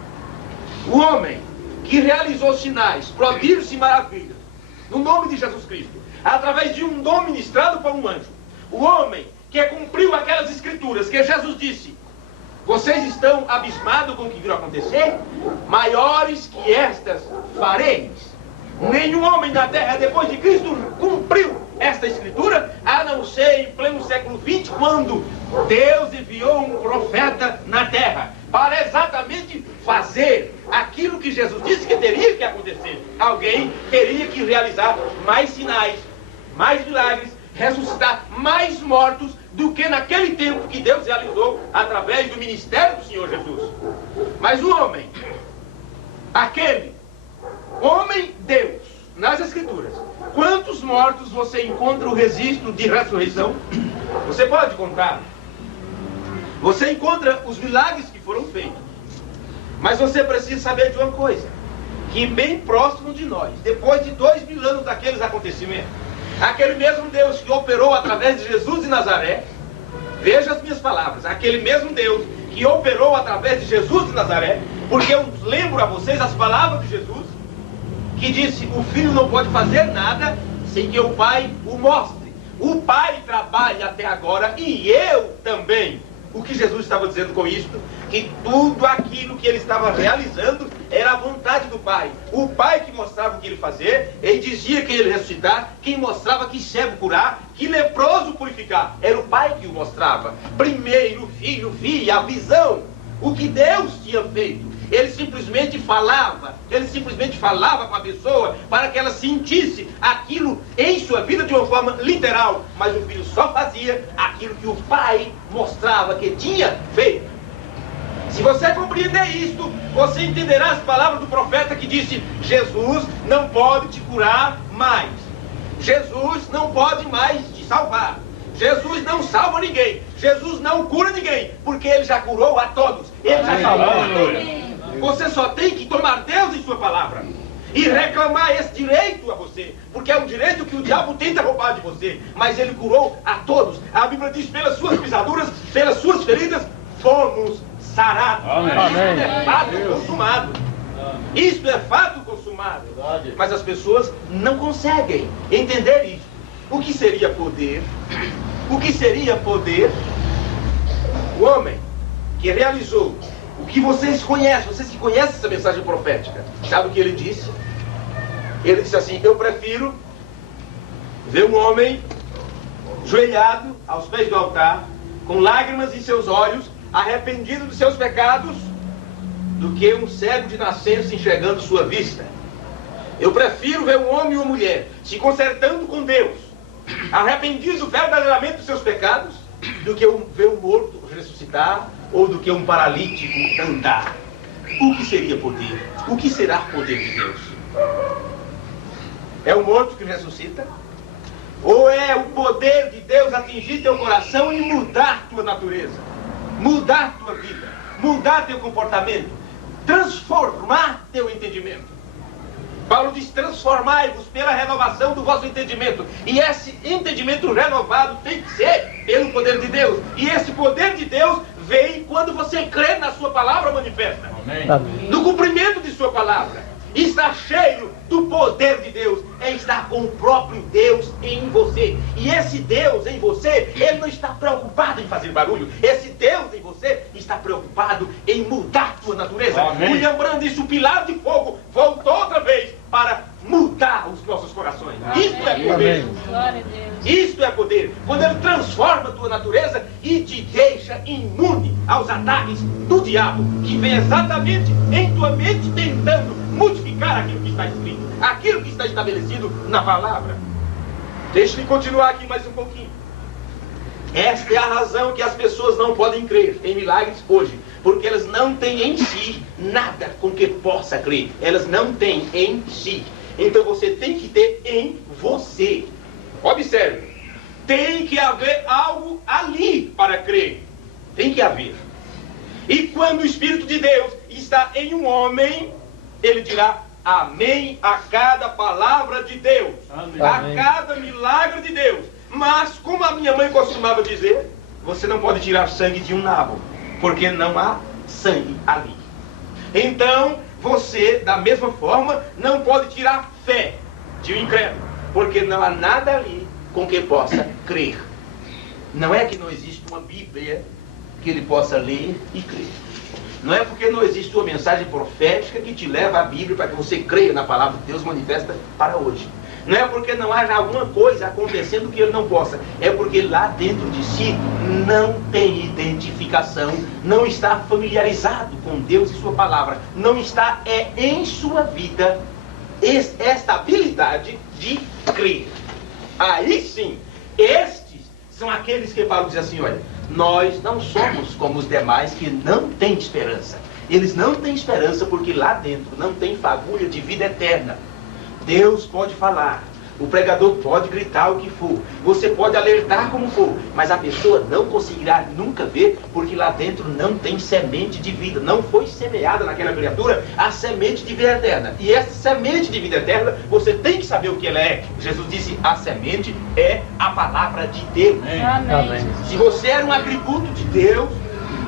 O homem que realizou sinais, prodígios e maravilhas no nome de Jesus Cristo, através de um dom ministrado por um anjo. O homem que cumpriu aquelas escrituras que Jesus disse: vocês estão abismados com o que viram acontecer? Maiores que estas fareis. Nenhum homem na terra depois de Cristo cumpriu esta escritura, a não ser em pleno século XX, quando Deus enviou um profeta na terra para exatamente fazer aquilo que Jesus disse que teria que acontecer. Alguém teria que realizar mais sinais, mais milagres, ressuscitar mais mortos do que naquele tempo que Deus realizou através do ministério do Senhor Jesus. Mas o homem, aquele homem Deus, nas Escrituras, quantos mortos você encontra o registro de ressurreição? Você pode contar. Você encontra os milagres que foram feitos. Mas você precisa saber de uma coisa, que bem próximo de nós, depois de 2000 anos daqueles acontecimentos, aquele mesmo Deus que operou através de Jesus de Nazaré, veja as minhas palavras, aquele mesmo Deus que operou através de Jesus de Nazaré, porque eu lembro a vocês as palavras de Jesus, que disse: o filho não pode fazer nada sem que o pai o mostre. O pai trabalha até agora e eu também. O que Jesus estava dizendo com isto? Que tudo aquilo que ele estava realizando era a vontade do Pai. O Pai que mostrava o que ele fazer, ele dizia que ele ressuscitar, quem mostrava que cego curar, que leproso purificar. Era o Pai que o mostrava. Primeiro o Filho via a visão, o que Deus tinha feito. Ele simplesmente falava com a pessoa para que ela sentisse aquilo em sua vida de uma forma literal. Mas o Filho só fazia aquilo que o Pai mostrava que tinha feito. Se você compreender isto, você entenderá as palavras do profeta que disse: Jesus não pode te curar mais. Jesus não pode mais te salvar. Jesus não salva ninguém. Jesus não cura ninguém, porque ele já curou a todos. Ele já salvou a todos. Você só tem que tomar Deus em sua palavra e reclamar esse direito a você, porque é um direito que o diabo tenta roubar de você, mas ele curou a todos. A Bíblia diz: pelas suas pisaduras, pelas suas feridas, fomos sarados. Amém. Isto é fato consumado. Isto é fato consumado. Mas as pessoas não conseguem entender isso. O que seria poder? O que seria poder? O homem que realizou o que vocês que conhecem essa mensagem profética, sabe o que ele disse? Ele disse assim: eu prefiro ver um homem joelhado aos pés do altar, com lágrimas em seus olhos, arrependido dos seus pecados, do que um cego de nascença enxergando sua vista. Eu prefiro ver um homem e uma mulher se consertando com Deus, arrependido verdadeiramente dos seus pecados, do que ver um morto ressuscitar, ou do que um paralítico andar. O que seria poder? O que será poder de Deus? É o morto que ressuscita? Ou é o poder de Deus atingir teu coração e mudar tua natureza, mudar tua vida, mudar teu comportamento, transformar teu entendimento? Paulo diz: transformai-vos pela renovação do vosso entendimento. E esse entendimento renovado tem que ser pelo poder de Deus. E esse poder de Deus vem quando você crê na sua palavra manifesta. Amém. No cumprimento de sua palavra. Estar cheio do poder de Deus é estar com o próprio Deus em você. E esse Deus em você, ele não está preocupado em fazer barulho. Esse Deus em você está preocupado em mudar sua natureza. Amém. William Branham disse: o pilar de fogo voltou outra vez para mudar os nossos corações. Amém. Isto é poder. Glória a Deus. Isto é poder. Quando ele transforma a tua natureza e te deixa imune aos ataques do diabo, que vem exatamente em tua mente tentando modificar aquilo que está escrito, aquilo que está estabelecido na palavra. Deixe-me continuar aqui mais um pouquinho. Esta é a razão que as pessoas não podem crer em milagres hoje, porque elas não têm em si nada com que possa crer. Elas não têm em si. Então você tem que ter em você. Observe, tem que haver algo ali para crer. Tem que haver. E quando o Espírito de Deus está em um homem, ele dirá amém a cada palavra de Deus, Amém. a cada milagre de Deus. Mas, como a minha mãe costumava dizer, você não pode tirar sangue de um nabo, porque não há sangue ali. Então, você, da mesma forma, não pode tirar fé de um incrédulo, porque não há nada ali com que possa crer. Não é que não existe uma Bíblia que ele possa ler e crer. Não é porque não existe uma mensagem profética que te leva à Bíblia para que você creia na palavra de Deus manifesta para hoje. Não é porque não haja alguma coisa acontecendo que ele não possa. É porque lá dentro de si não tem identificação, não está familiarizado com Deus e sua palavra. Não está em sua vida esta habilidade de crer. Aí sim, estes são aqueles que falam, dizem assim, olha, nós não somos como os demais que não têm esperança. Eles não têm esperança porque lá dentro não tem fagulha de vida eterna. Deus pode falar, o pregador pode gritar o que for, você pode alertar como for, mas a pessoa não conseguirá nunca ver, porque lá dentro não tem semente de vida, não foi semeada naquela criatura a semente de vida eterna. E essa semente de vida eterna, você tem que saber o que ela é. Jesus disse, a semente é a palavra de Deus. Amém. Se você era um atributo de Deus,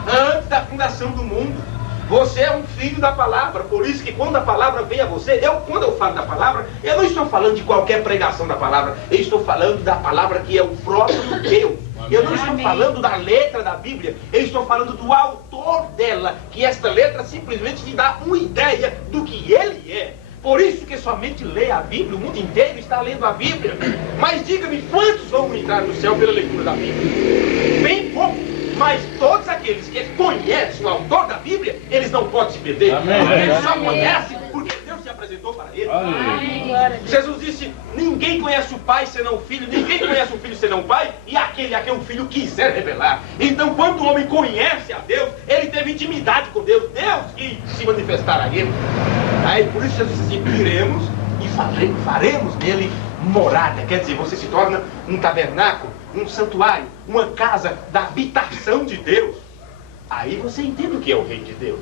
antes da fundação do mundo, você é um filho da palavra. Por isso que quando a palavra vem a você, quando eu falo da palavra, eu não estou falando de qualquer pregação da palavra, eu estou falando da palavra que é o próprio Deus. Eu não estou falando da letra da Bíblia, eu estou falando do autor dela, que esta letra simplesmente te dá uma ideia do que ele é. Por isso que somente lê a Bíblia, o mundo inteiro está lendo a Bíblia. Mas diga-me, quantos vão entrar no céu pela leitura da Bíblia? Bem pouco. Mas todos aqueles que conhecem o autor da Bíblia, eles não podem se perder. Amém. Porque eles só conhecem porque Deus se apresentou para eles. Amém. Jesus disse, ninguém conhece o Pai senão o Filho, ninguém conhece o Filho senão o Pai, e aquele a quem o Filho quiser revelar. Então, quando o homem conhece a Deus, ele teve intimidade com Deus, Deus que se manifestará a ele. Aí, por isso Jesus disse, iremos e faremos nele morada. Quer dizer, você se torna um tabernáculo, um santuário, uma casa da habitação de Deus. Aí você entende o que é o reino de Deus.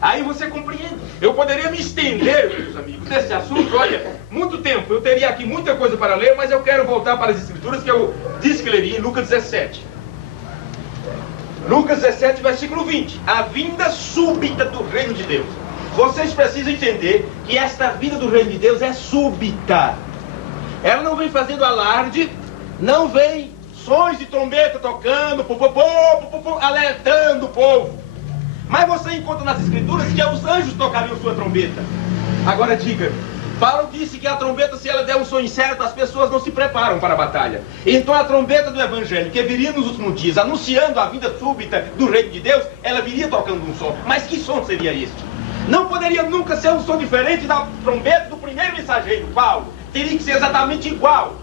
Aí você compreende. Eu poderia me estender, meus amigos, nesse assunto. Olha, muito tempo. Eu teria aqui muita coisa para ler, mas eu quero voltar para as Escrituras que eu disse que leria em Lucas 17. Lucas 17, versículo 20. A vinda súbita do reino de Deus. Vocês precisam entender que esta vinda do reino de Deus é súbita. Ela não vem fazendo alarde, não vem sons de trombeta tocando, alertando o povo. Mas você encontra nas Escrituras que os anjos tocariam sua trombeta. Agora diga, Paulo disse que a trombeta, se ela der um som incerto, as pessoas não se preparam para a batalha. Então a trombeta do Evangelho, que viria nos últimos dias, anunciando a vinda súbita do reino de Deus, ela viria tocando um som. Mas que som seria este? Não poderia nunca ser um som diferente da trombeta do primeiro mensageiro, Paulo. Teria que ser exatamente igual.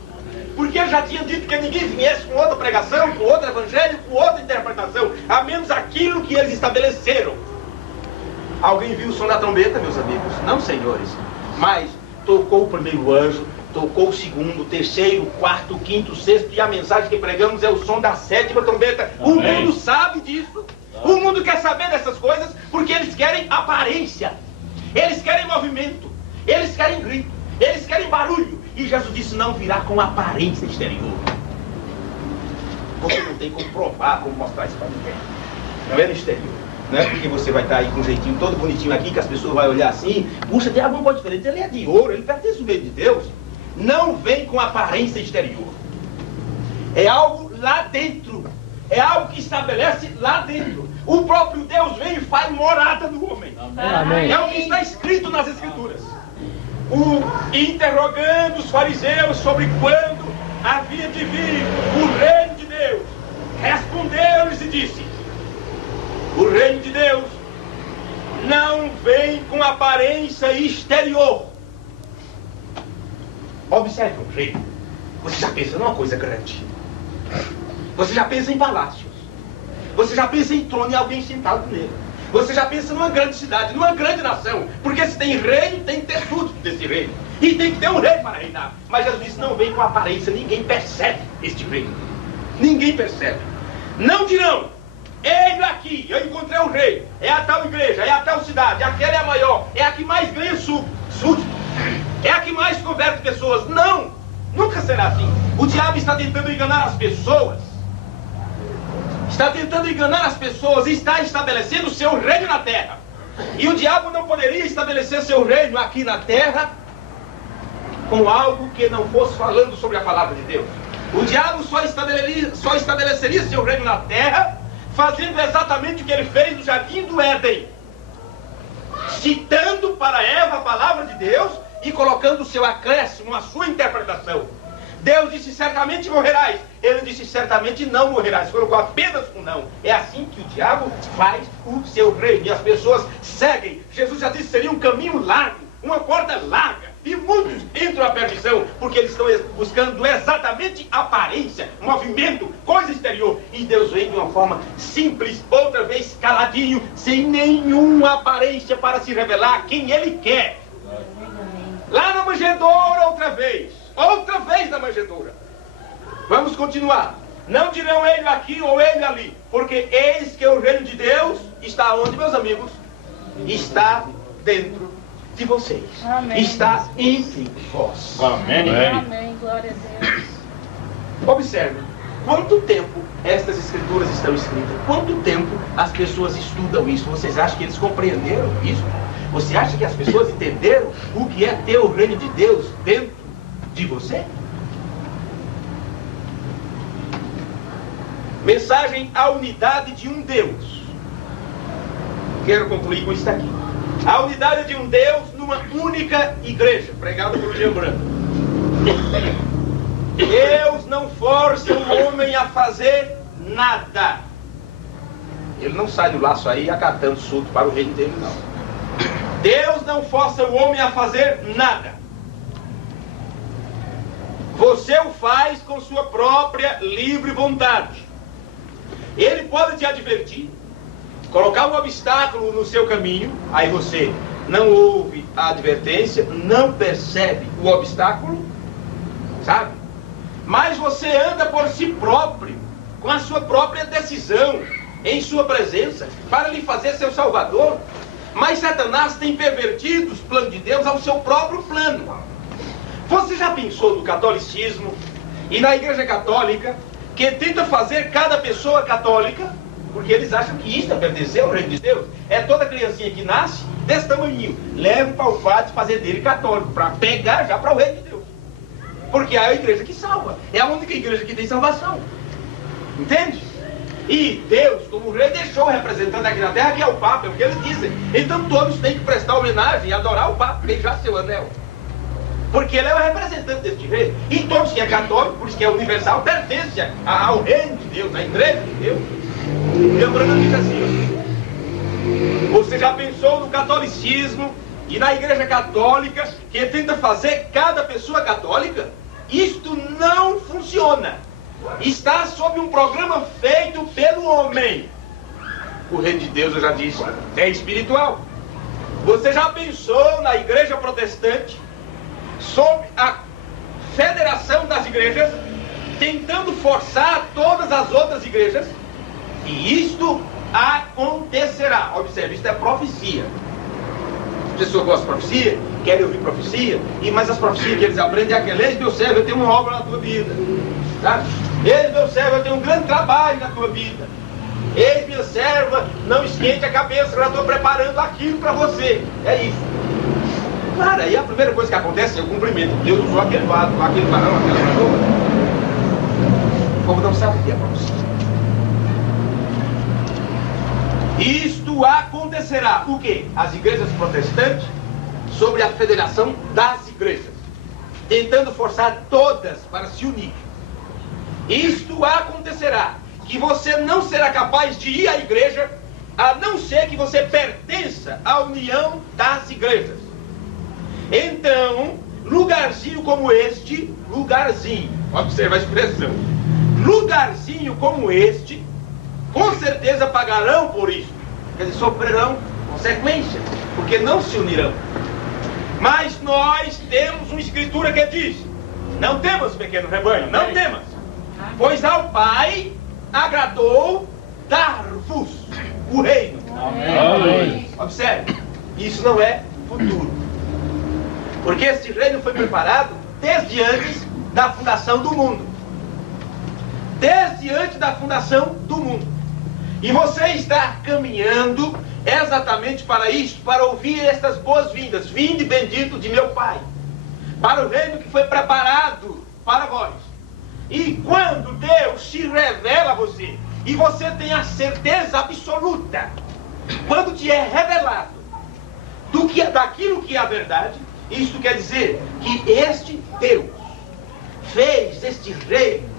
Porque ele já tinha dito que ninguém viesse com outra pregação, com outro evangelho, com outra interpretação, a menos aquilo que eles estabeleceram. Alguém viu o som da trombeta, meus amigos? Não, senhores. Mas tocou o primeiro anjo, tocou o segundo, o terceiro, o quarto, o quinto, o sexto, e a mensagem que pregamos é o som da sétima trombeta. Amém. O mundo sabe disso. O mundo quer saber dessas coisas porque eles querem aparência. Eles querem movimento. Eles querem grito. Eles querem barulho. E Jesus disse, não virá com aparência exterior. Você não tem como provar, como mostrar isso para ninguém. Não é no exterior. Não é porque você vai estar aí com um jeitinho todo bonitinho aqui, que as pessoas vão olhar assim, puxa, tem alguma coisa diferente. Ele é de ouro, ele pertence ao reino de Deus. Não vem com aparência exterior. É algo lá dentro. É algo que estabelece lá dentro. O próprio Deus vem e faz morada no homem. Amém. É o que está escrito nas Escrituras. Interrogando os fariseus sobre quando havia de vir o reino de Deus, respondeu-lhes e disse, o reino de Deus não vem com aparência exterior. Observe um reino. Você já pensa numa coisa grande. Você já pensa em palácios. Você já pensa em trono e alguém sentado nele. Você já pensa numa grande cidade, numa grande nação. Porque se tem reino, tem que ter tudo desse reino. E tem que ter um rei para reinar. Mas Jesus disse, não vem com aparência, ninguém percebe este reino. Ninguém percebe. Não dirão, ele aqui, eu encontrei um rei. É a tal igreja, é a tal cidade, aquela é a maior. É a que mais ganha súdito. É a que mais converte pessoas. Não, nunca será assim. O diabo está tentando enganar as pessoas. Está tentando enganar as pessoas e está estabelecendo o seu reino na terra. E o diabo não poderia estabelecer seu reino aqui na terra com algo que não fosse falando sobre a palavra de Deus. O diabo só estabeleceria seu reino na terra fazendo exatamente o que ele fez no jardim do Éden, citando para Eva a palavra de Deus e colocando o seu acréscimo, a sua interpretação. Deus disse, certamente morrerás. Ele disse, certamente não morrerás. Colocou apenas um não. É assim que o diabo faz o seu reino. E as pessoas seguem. Jesus já disse, seria um caminho largo, uma porta larga. E muitos entram à perdição, porque eles estão buscando exatamente aparência, movimento, coisa exterior. E Deus vem de uma forma simples, outra vez caladinho, sem nenhuma aparência para se revelar quem Ele quer. Lá na manjedoura outra vez na manjedoura. Vamos continuar. Não dirão ele aqui ou ele ali, porque eis que o reino de Deus está onde, meus amigos? Está dentro de vocês. Amém. Está entre vós. Amém. Amém, glória a Deus. Observe, quanto tempo estas escrituras estão escritas? Quanto tempo as pessoas estudam isso? Vocês acham que eles compreenderam isso? Você acha que as pessoas entenderam o que é ter o reino de Deus dentro de você? Mensagem à unidade de um Deus. Quero concluir com isso aqui. A unidade de um Deus numa única igreja, pregado por Jean Branco. Deus não força o homem a fazer nada. Ele não sai do laço aí acatando súdito para o reino dele, não. Deus não força o homem a fazer nada. Você o faz com sua própria livre vontade. Ele pode te advertir, colocar um obstáculo no seu caminho, aí você não ouve a advertência, não percebe o obstáculo, sabe? Mas você anda por si próprio, com a sua própria decisão, em sua presença, para lhe fazer seu salvador. Mas Satanás tem pervertido os planos de Deus ao seu próprio plano. Você já pensou no catolicismo e na igreja católica, que tenta fazer cada pessoa católica, porque eles acham que isso é pertencer ao reino de Deus? É toda criancinha que nasce desse tamanhinho, leva para o padre fazer dele católico, para pegar já para o reino de Deus. Porque é a igreja que salva, é a única igreja que tem salvação. Entende? E Deus, como rei, deixou o representante aqui na terra, que é o Papa, é o que eles dizem. Então todos têm que prestar homenagem e adorar o Papa, beijar seu anel. Porque ele é o representante deste rei. E todos que é católico, por isso que é universal, pertence ao reino de Deus, à igreja de Deus. Lembrando diz assim, você já pensou no catolicismo e na igreja católica, que tenta fazer cada pessoa católica? Isto não funciona. Está sob um programa feito pelo homem. O reino de Deus, eu já disse, é espiritual. Você já pensou na igreja protestante, sob a federação das igrejas, tentando forçar todas as outras igrejas? E isto acontecerá. Observe, isto é profecia. As pessoas gostam de profecia, querem ouvir profecia, mas as profecias que eles aprendem é aquela: eis meu servo, eu tenho uma obra na tua vida, sabe? Eis meu servo, eu tenho um grande trabalho na tua vida. Eis minha serva, não esquente a cabeça, eu já estou preparando aquilo para você. É isso. Claro, aí a primeira coisa que acontece é o cumprimento. Deus usou aquele varão, aquela varoa. Como não sabe o que é profecia. Isto acontecerá. O quê? As igrejas protestantes, sobre a federação das igrejas, tentando forçar todas para se unir. Isto acontecerá, que você não será capaz de ir à igreja, a não ser que você pertença à união das igrejas. Então, lugarzinho como este, lugarzinho, observa a expressão, lugarzinho como este, com certeza pagarão por isso. Quer dizer, sofrerão consequências, porque não se unirão. Mas nós temos uma escritura que diz: não temos, pequeno rebanho, não temos. Pois ao Pai agradou dar-vos o reino. Amém. Observe, isso não é futuro. Porque esse reino foi preparado desde antes da fundação do mundo. Desde antes da fundação do mundo. E você está caminhando exatamente para isso, para ouvir estas boas-vindas. Vinde bendito de meu Pai, para o reino que foi preparado para vós. E quando Deus se revela a você, e você tem a certeza absoluta, quando te é revelado daquilo que é a verdade, isto quer dizer que este Deus fez este reino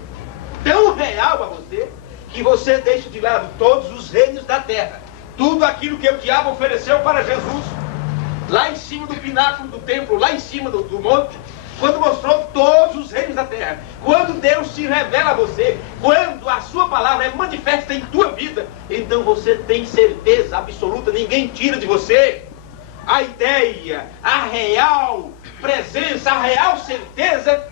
tão real a você, que você deixa de lado todos os reinos da terra, tudo aquilo que o diabo ofereceu para Jesus, lá em cima do pináculo do templo, lá em cima do monte, quando mostrou todos os reinos da terra. Quando Deus se revela a você, quando a sua palavra é manifesta em tua vida, então você tem certeza absoluta, ninguém tira de você a ideia, a real presença, a real certeza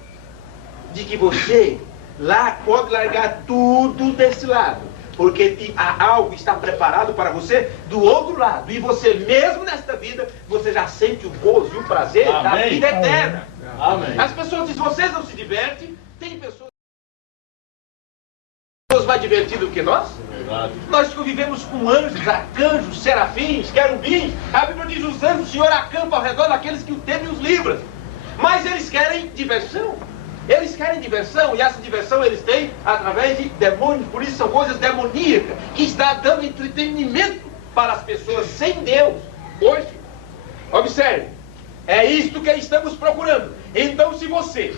de que você lá pode largar tudo desse lado, porque algo está preparado para você do outro lado, e você mesmo nesta vida, você já sente o gozo e o prazer da vida eterna. Amém. As pessoas dizem: vocês não se divertem. Tem pessoas mais divertidas do que nós. Verdade. Nós convivemos com anjos, arcanjos, serafins, querubins. A Bíblia diz: os anjos, o Senhor acampa ao redor daqueles que o temem e os livra. Mas eles querem diversão. Eles querem diversão, e essa diversão eles têm através de demônios. Por isso são coisas demoníacas, que está dando entretenimento para as pessoas sem Deus. Hoje, observe, é isto que estamos procurando. Então, se você,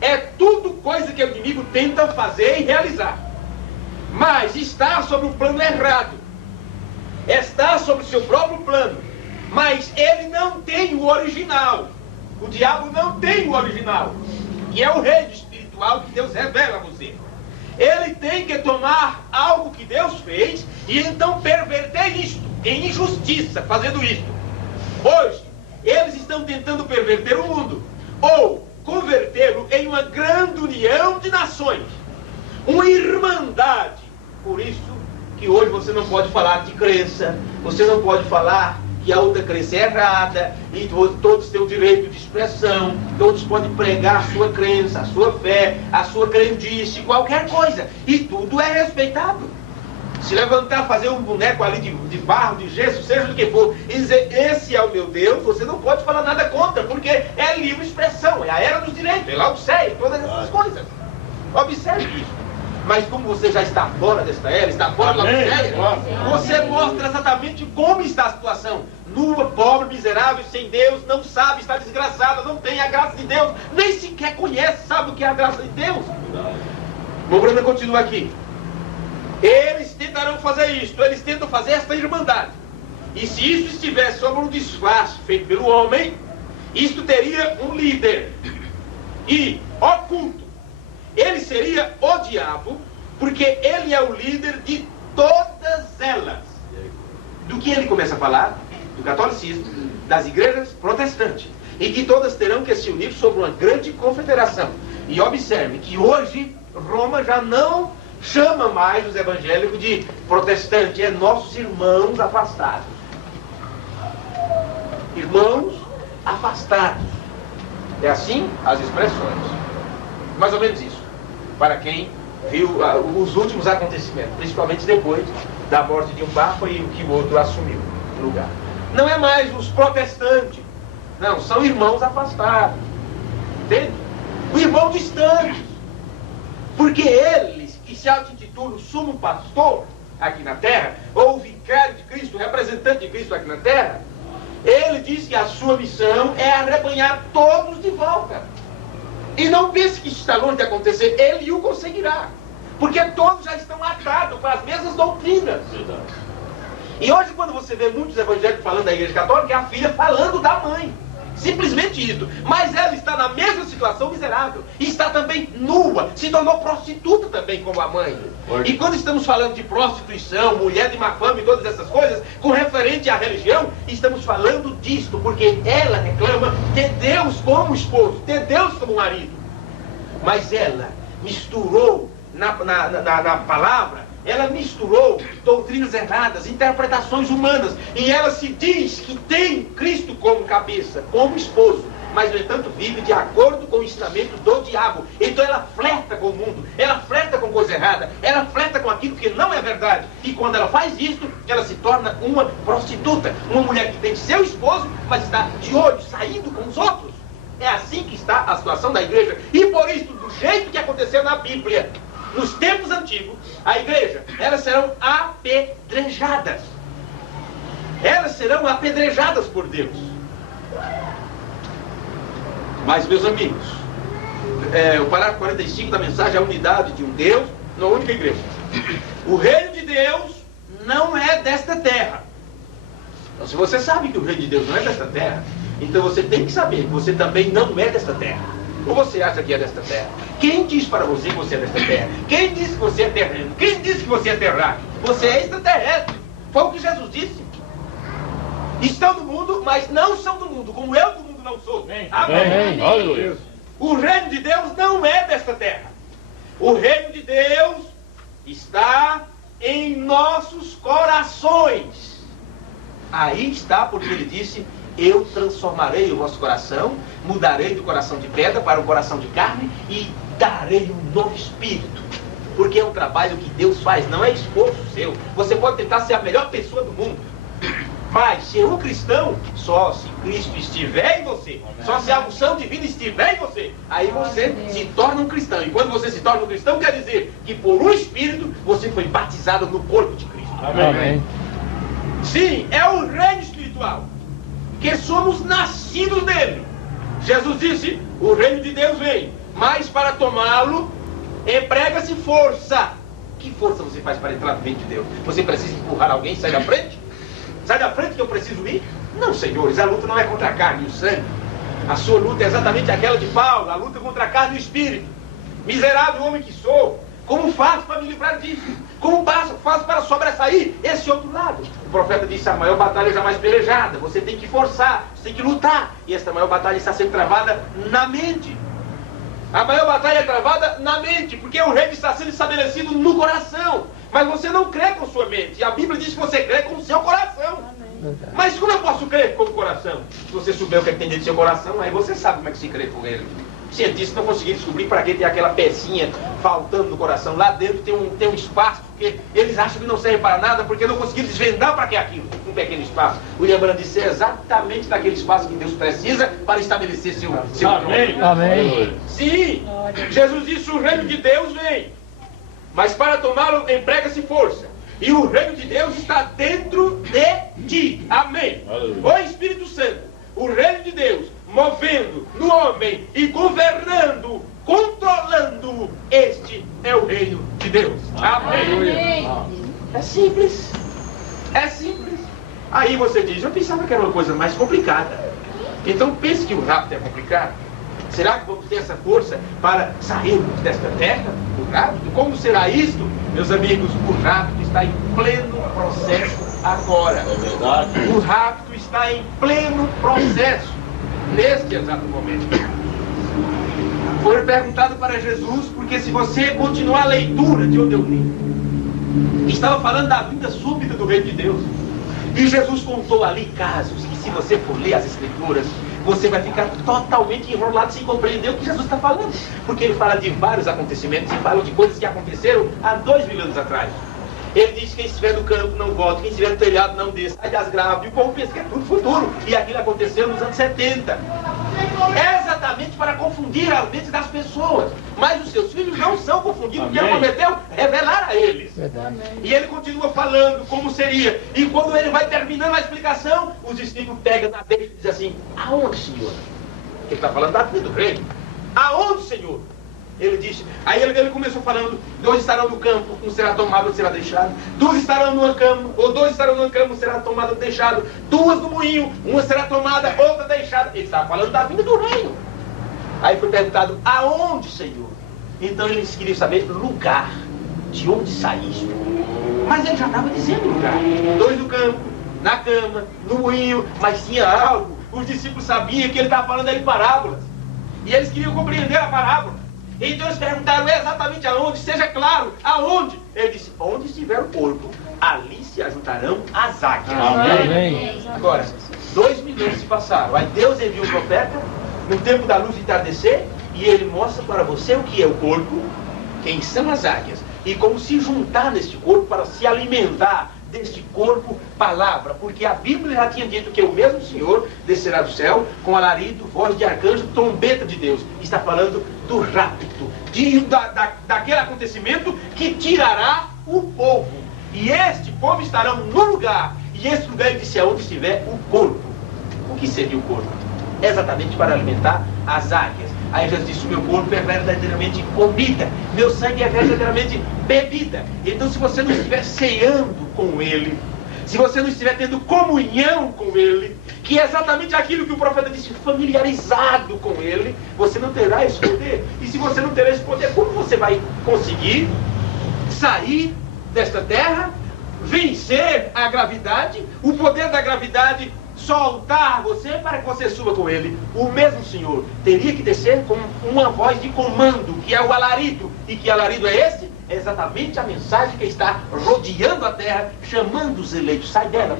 é tudo coisa que o inimigo tenta fazer e realizar, mas está sobre o plano errado, está sobre o seu próprio plano, mas ele não tem o original. O diabo não tem o original, que é o reino espiritual que Deus revela a você. Ele tem que tomar algo que Deus fez e então perverter isto em injustiça, fazendo isto. Hoje, eles estão tentando perverter o mundo, ou convertê-lo em uma grande união de nações, uma irmandade. Por isso que hoje você não pode falar de crença, você não pode falar que a outra crença é errada, e todos têm o direito de expressão, todos podem pregar a sua crença, a sua fé, a sua crendice, qualquer coisa, e tudo é respeitado. Se levantar, fazer um boneco ali de barro, de gesso, seja do que for, e dizer: esse é o meu Deus, você não pode falar nada contra, porque é livre expressão, é a era dos direitos, é Laodiceia, todas essas coisas. Observe isso. Mas como você já está fora desta era, está fora da Laodiceia, você mostra exatamente como está a situação. Nua, pobre, miserável, sem Deus, não sabe, está desgraçada, não tem a graça de Deus, nem sequer conhece, sabe o que é a graça de Deus. O problema continua aqui. Eles tentarão fazer isto, eles tentam fazer esta irmandade. E se isso estivesse sobre um disfarce feito pelo homem, isto teria um líder e oculto. Ele seria o diabo, porque ele é o líder de todas elas. Do que ele começa a falar? Do catolicismo, das igrejas protestantes, e que todas terão que se unir sobre uma grande confederação. E observe que hoje Roma já não chama mais os evangélicos de protestantes, é nossos irmãos afastados. Irmãos afastados. É assim as expressões. Mais ou menos isso. Para quem viu os últimos acontecimentos, principalmente depois da morte de um papa e que o outro assumiu o lugar. Não é mais os protestantes. Não, são irmãos afastados. Entende? O irmão distante. Porque eles que se auto-intitulam sumo pastor aqui na terra, ou vicário de Cristo, representante de Cristo aqui na terra, ele diz que a sua missão é arrebanhar todos de volta. E não pense que isso está longe de acontecer, ele o conseguirá. Porque todos já estão atados para as mesmas doutrinas. Verdade. E hoje, quando você vê muitos evangélicos falando da igreja católica, é a filha falando da mãe. Simplesmente isso. Mas ela está na mesma situação miserável. E está também nua. Se tornou prostituta também, como a mãe. E quando estamos falando de prostituição, mulher de má fama e todas essas coisas, com referente à religião, estamos falando disto, porque ela reclama ter Deus como esposo, ter Deus como marido. Mas ela misturou na palavra, ela misturou doutrinas erradas, interpretações humanas, e ela se diz que tem Cristo como cabeça, como esposo, mas no entanto vive de acordo com o ensinamento do diabo. Então ela flerta com o mundo, ela flerta com coisa errada, ela flerta com aquilo que não é verdade, e quando ela faz isso, ela se torna uma prostituta, uma mulher que tem seu esposo, mas está de olho, saindo com os outros. É assim que está a situação da igreja, e por isso, do jeito que aconteceu na Bíblia, nos tempos antigos, a igreja, elas serão apedrejadas. Elas serão apedrejadas por Deus. Mas, meus amigos, o parágrafo 45 da mensagem é a unidade de um Deus na única igreja. O reino de Deus não é desta terra. Então, se você sabe que o reino de Deus não é desta terra, então você tem que saber que você também não é desta terra. Ou você acha que é desta terra? Quem diz para você que você é desta terra? Quem disse que você é terreno? Quem disse que você é terráqueo? Você é extraterrestre. Foi o que Jesus disse. Estão no mundo, mas não são do mundo, como eu do mundo não sou. Amém. Amém. Aleluia. O reino de Deus não é desta terra. O reino de Deus está em nossos corações. Aí está, porque ele disse: eu transformarei o vosso coração, mudarei do coração de pedra para um coração de carne e darei um novo espírito. Porque é um trabalho que Deus faz, não é esforço seu. Você pode tentar ser a melhor pessoa do mundo, mas ser um cristão só se Cristo estiver em você, só se a unção divina estiver em você, aí você se torna um cristão. E quando você se torna um cristão, quer dizer que por um Espírito você foi batizado no corpo de Cristo. Amém. Sim, é o reino espiritual, que somos nascidos dele. Jesus disse: o reino de Deus vem, mas para tomá-lo emprega-se força. Que força você faz para entrar no reino de Deus? Você precisa empurrar alguém? Sai da frente? Sai da frente que eu preciso ir? Não, senhores, a luta não é contra a carne e o sangue. A sua luta é exatamente aquela de Paulo, a luta contra a carne e o espírito. Miserável homem que sou, como faço para me livrar disso? Como faço para sobressair esse outro lado? O profeta disse: a maior batalha jamais pelejada. Você tem que forçar, você tem que lutar. E esta maior batalha está sendo travada na mente. A maior batalha é travada na mente, porque o reino está sendo estabelecido no coração. Mas você não crê com sua mente. E a Bíblia diz que você crê com o seu coração. Mas como eu posso crer com o coração? Se você souber o que é que tem dentro do seu coração, aí você sabe como é que se crê com ele. Cientistas não conseguiram descobrir para que tem aquela pecinha faltando no coração. Lá dentro tem um espaço, porque eles acham que não serve para nada, porque não conseguiram desvendar para que é aquilo, um pequeno espaço. William Branham disse: é exatamente daquele espaço que Deus precisa para estabelecer seu Amém. Amém. Sim, Jesus disse: o reino de Deus vem, mas para tomá-lo emprega-se força. E o reino de Deus está dentro de ti. Amém. O Espírito Santo, o reino de Deus, movendo no homem e governando, controlando. Este é o reino de Deus. Amém. É simples. É simples. Aí você diz: eu pensava que era uma coisa mais complicada. Então pense que o rapto é complicado. Será que vamos ter essa força para sairmos desta terra? O rapto? Como será isto? Meus amigos, o rapto está em pleno processo agora. É verdade. O rapto está em pleno processo neste exato momento. Foi perguntado para Jesus, porque se você continuar a leitura de onde eu li, estava falando da vinda súbita do reino de Deus. E Jesus contou ali casos que, se você for ler as Escrituras, você vai ficar totalmente enrolado sem compreender o que Jesus está falando. Porque ele fala de vários acontecimentos e fala de coisas que aconteceram há 2000 anos atrás. Ele diz que quem estiver no campo não volta, quem estiver no telhado não desça, sai das grávidas. E o povo pensa que é tudo futuro. E aquilo aconteceu nos anos 70. É exatamente para confundir as mentes das pessoas. Mas os seus filhos não são confundidos, porque ele prometeu revelar a eles. Verdade. E ele continua falando como seria. E quando ele vai terminando a explicação, os discípulos pegam na deixa e dizem assim: aonde, Senhor? Ele está falando da vida do reino. Aonde, Senhor? Ele disse, aí ele começou falando, 2 estarão no campo, um será tomado, outro será deixado. 2 estarão numa cama, ou 2 estarão numa cama, um será tomado, outro deixado. 2 no moinho, uma será tomada, outra deixada. Ele estava falando da vinda do reino. Aí foi perguntado, aonde, Senhor? Então eles queriam saber lugar, de onde saíste. Mas ele já estava dizendo lugar. 2 no campo, na cama, no moinho, mas tinha algo. Os discípulos sabiam que ele estava falando aí parábolas. E eles queriam compreender a parábola. Então eles perguntaram exatamente aonde, seja claro, aonde? Ele disse, onde estiver o corpo, ali se ajuntarão as águias. Amém. Agora, 2 milênios se passaram. Aí Deus enviou o profeta, no tempo da luz de entardecer, e ele mostra para você o que é o corpo, quem são as águias, e como se juntar neste corpo para se alimentar deste corpo, palavra, porque a Bíblia já tinha dito que o mesmo Senhor descerá do céu com alarido, voz de arcanjo, trombeta de Deus. Está falando do rapto, daquele acontecimento que tirará o povo. E este povo estarão no lugar, e esse lugar ele disse aonde estiver o corpo. O que seria o corpo? Exatamente para alimentar as águias. Aí Jesus disse, meu corpo é verdadeiramente comida, meu sangue é verdadeiramente bebida. Então se você não estiver ceando com ele, se você não estiver tendo comunhão com ele, que é exatamente aquilo que o profeta disse, familiarizado com ele, você não terá esse poder. E se você não terá esse poder, como você vai conseguir sair desta terra, vencer a gravidade, o poder da gravidade, soltar você para que você suba com ele? O mesmo Senhor teria que descer com uma voz de comando, que é o alarido. E que alarido é esse? É exatamente a mensagem que está rodeando a terra, chamando os eleitos. Sai dela,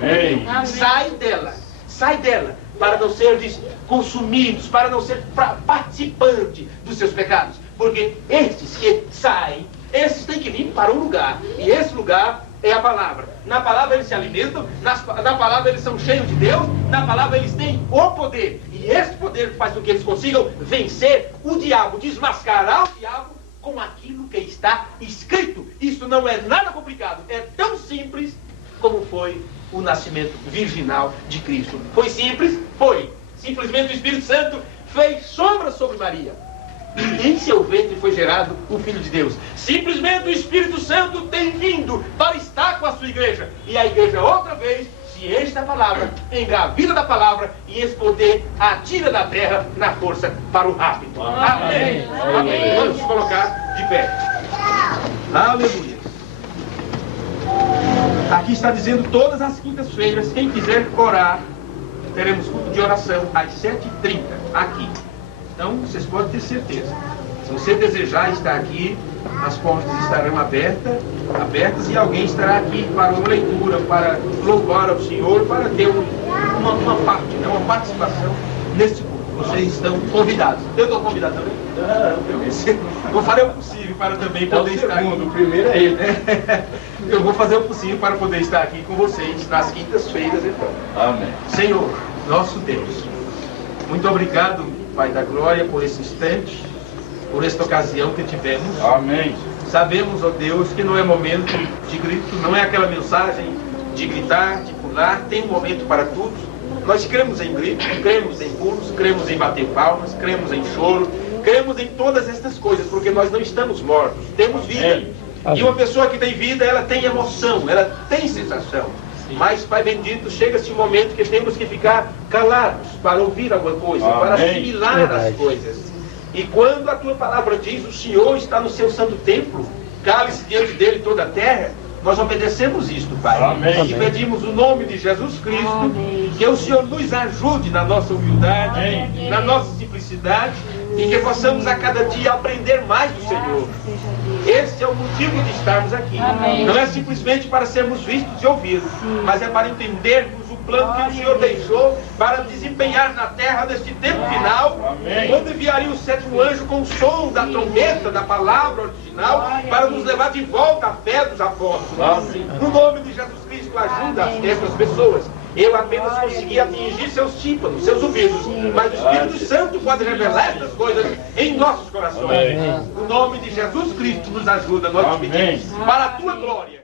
sai dela, sai dela, para não ser consumidos, para não ser participante dos seus pecados. Porque estes que saem, esses têm que vir para um lugar, e esse lugar é a palavra. Na palavra eles se alimentam, na palavra eles são cheios de Deus, na palavra eles têm o poder. E esse poder faz com que eles consigam vencer o diabo, desmascarar o diabo com aquilo que está escrito. Isso não é nada complicado, é tão simples como foi o nascimento virginal de Cristo. Foi simples? Foi. Simplesmente o Espírito Santo fez sombra sobre Maria. E em seu ventre foi gerado o Filho de Deus. Simplesmente o Espírito Santo tem vindo para estar com a sua igreja. E a igreja outra vez se enche da palavra, engravida da palavra, e esse poder atira da terra na força para o rápido. Amém. Amém. Vamos nos colocar de pé. Aleluia. Aqui está dizendo todas as quintas-feiras, quem quiser orar, teremos culto de oração às 7h30 aqui. Então, vocês podem ter certeza. Se você desejar estar aqui, as portas estarão abertas e alguém estará aqui para uma leitura, para louvar ao Senhor, para ter uma parte, né, uma participação nesse culto. Vocês estão convidados. Eu estou convidado também? Eu farei o possível para também poder estar aqui. O primeiro é ele, né? Eu vou fazer o possível para poder estar aqui com vocês nas quintas-feiras, então. Amém. Senhor, nosso Deus, muito obrigado, Pai da Glória, por esse instante, por esta ocasião que tivemos. Amém. Sabemos, ó Deus, que não é momento de grito, não é aquela mensagem de gritar, de pular, tem um momento para tudo. Nós cremos em grito, cremos em pulos, cremos em bater palmas, cremos em choro, cremos em todas estas coisas, porque nós não estamos mortos, temos vida. E uma pessoa que tem vida, ela tem emoção, ela tem sensação. Mas, Pai bendito, chega-se um momento que temos que ficar calados para ouvir alguma coisa, para assimilar as coisas. E quando a Tua palavra diz, o Senhor está no seu santo templo, cale-se diante dele toda a terra, nós obedecemos isto, Pai. Amém. E pedimos o nome de Jesus Cristo, Amém. que o Senhor nos ajude na nossa humildade, Amém. na nossa simplicidade, e que possamos a cada dia aprender mais do Senhor. Esse é o motivo de estarmos aqui. Amém. Não é simplesmente para sermos vistos e ouvidos, mas é para entendermos o plano que o Senhor deixou para desempenhar na terra neste tempo final, Amém. quando enviaria o 7º anjo com o som da trombeta, da palavra original, para nos levar de volta à fé dos apóstolos. Amém. No nome de Jesus Cristo, ajuda essas pessoas. Eu apenas consegui atingir seus tímpanos, seus ouvidos, mas o Espírito Santo pode revelar essas coisas em nossos corações. Amém. O nome de Jesus Cristo nos ajuda, nós te pedimos, para a tua glória.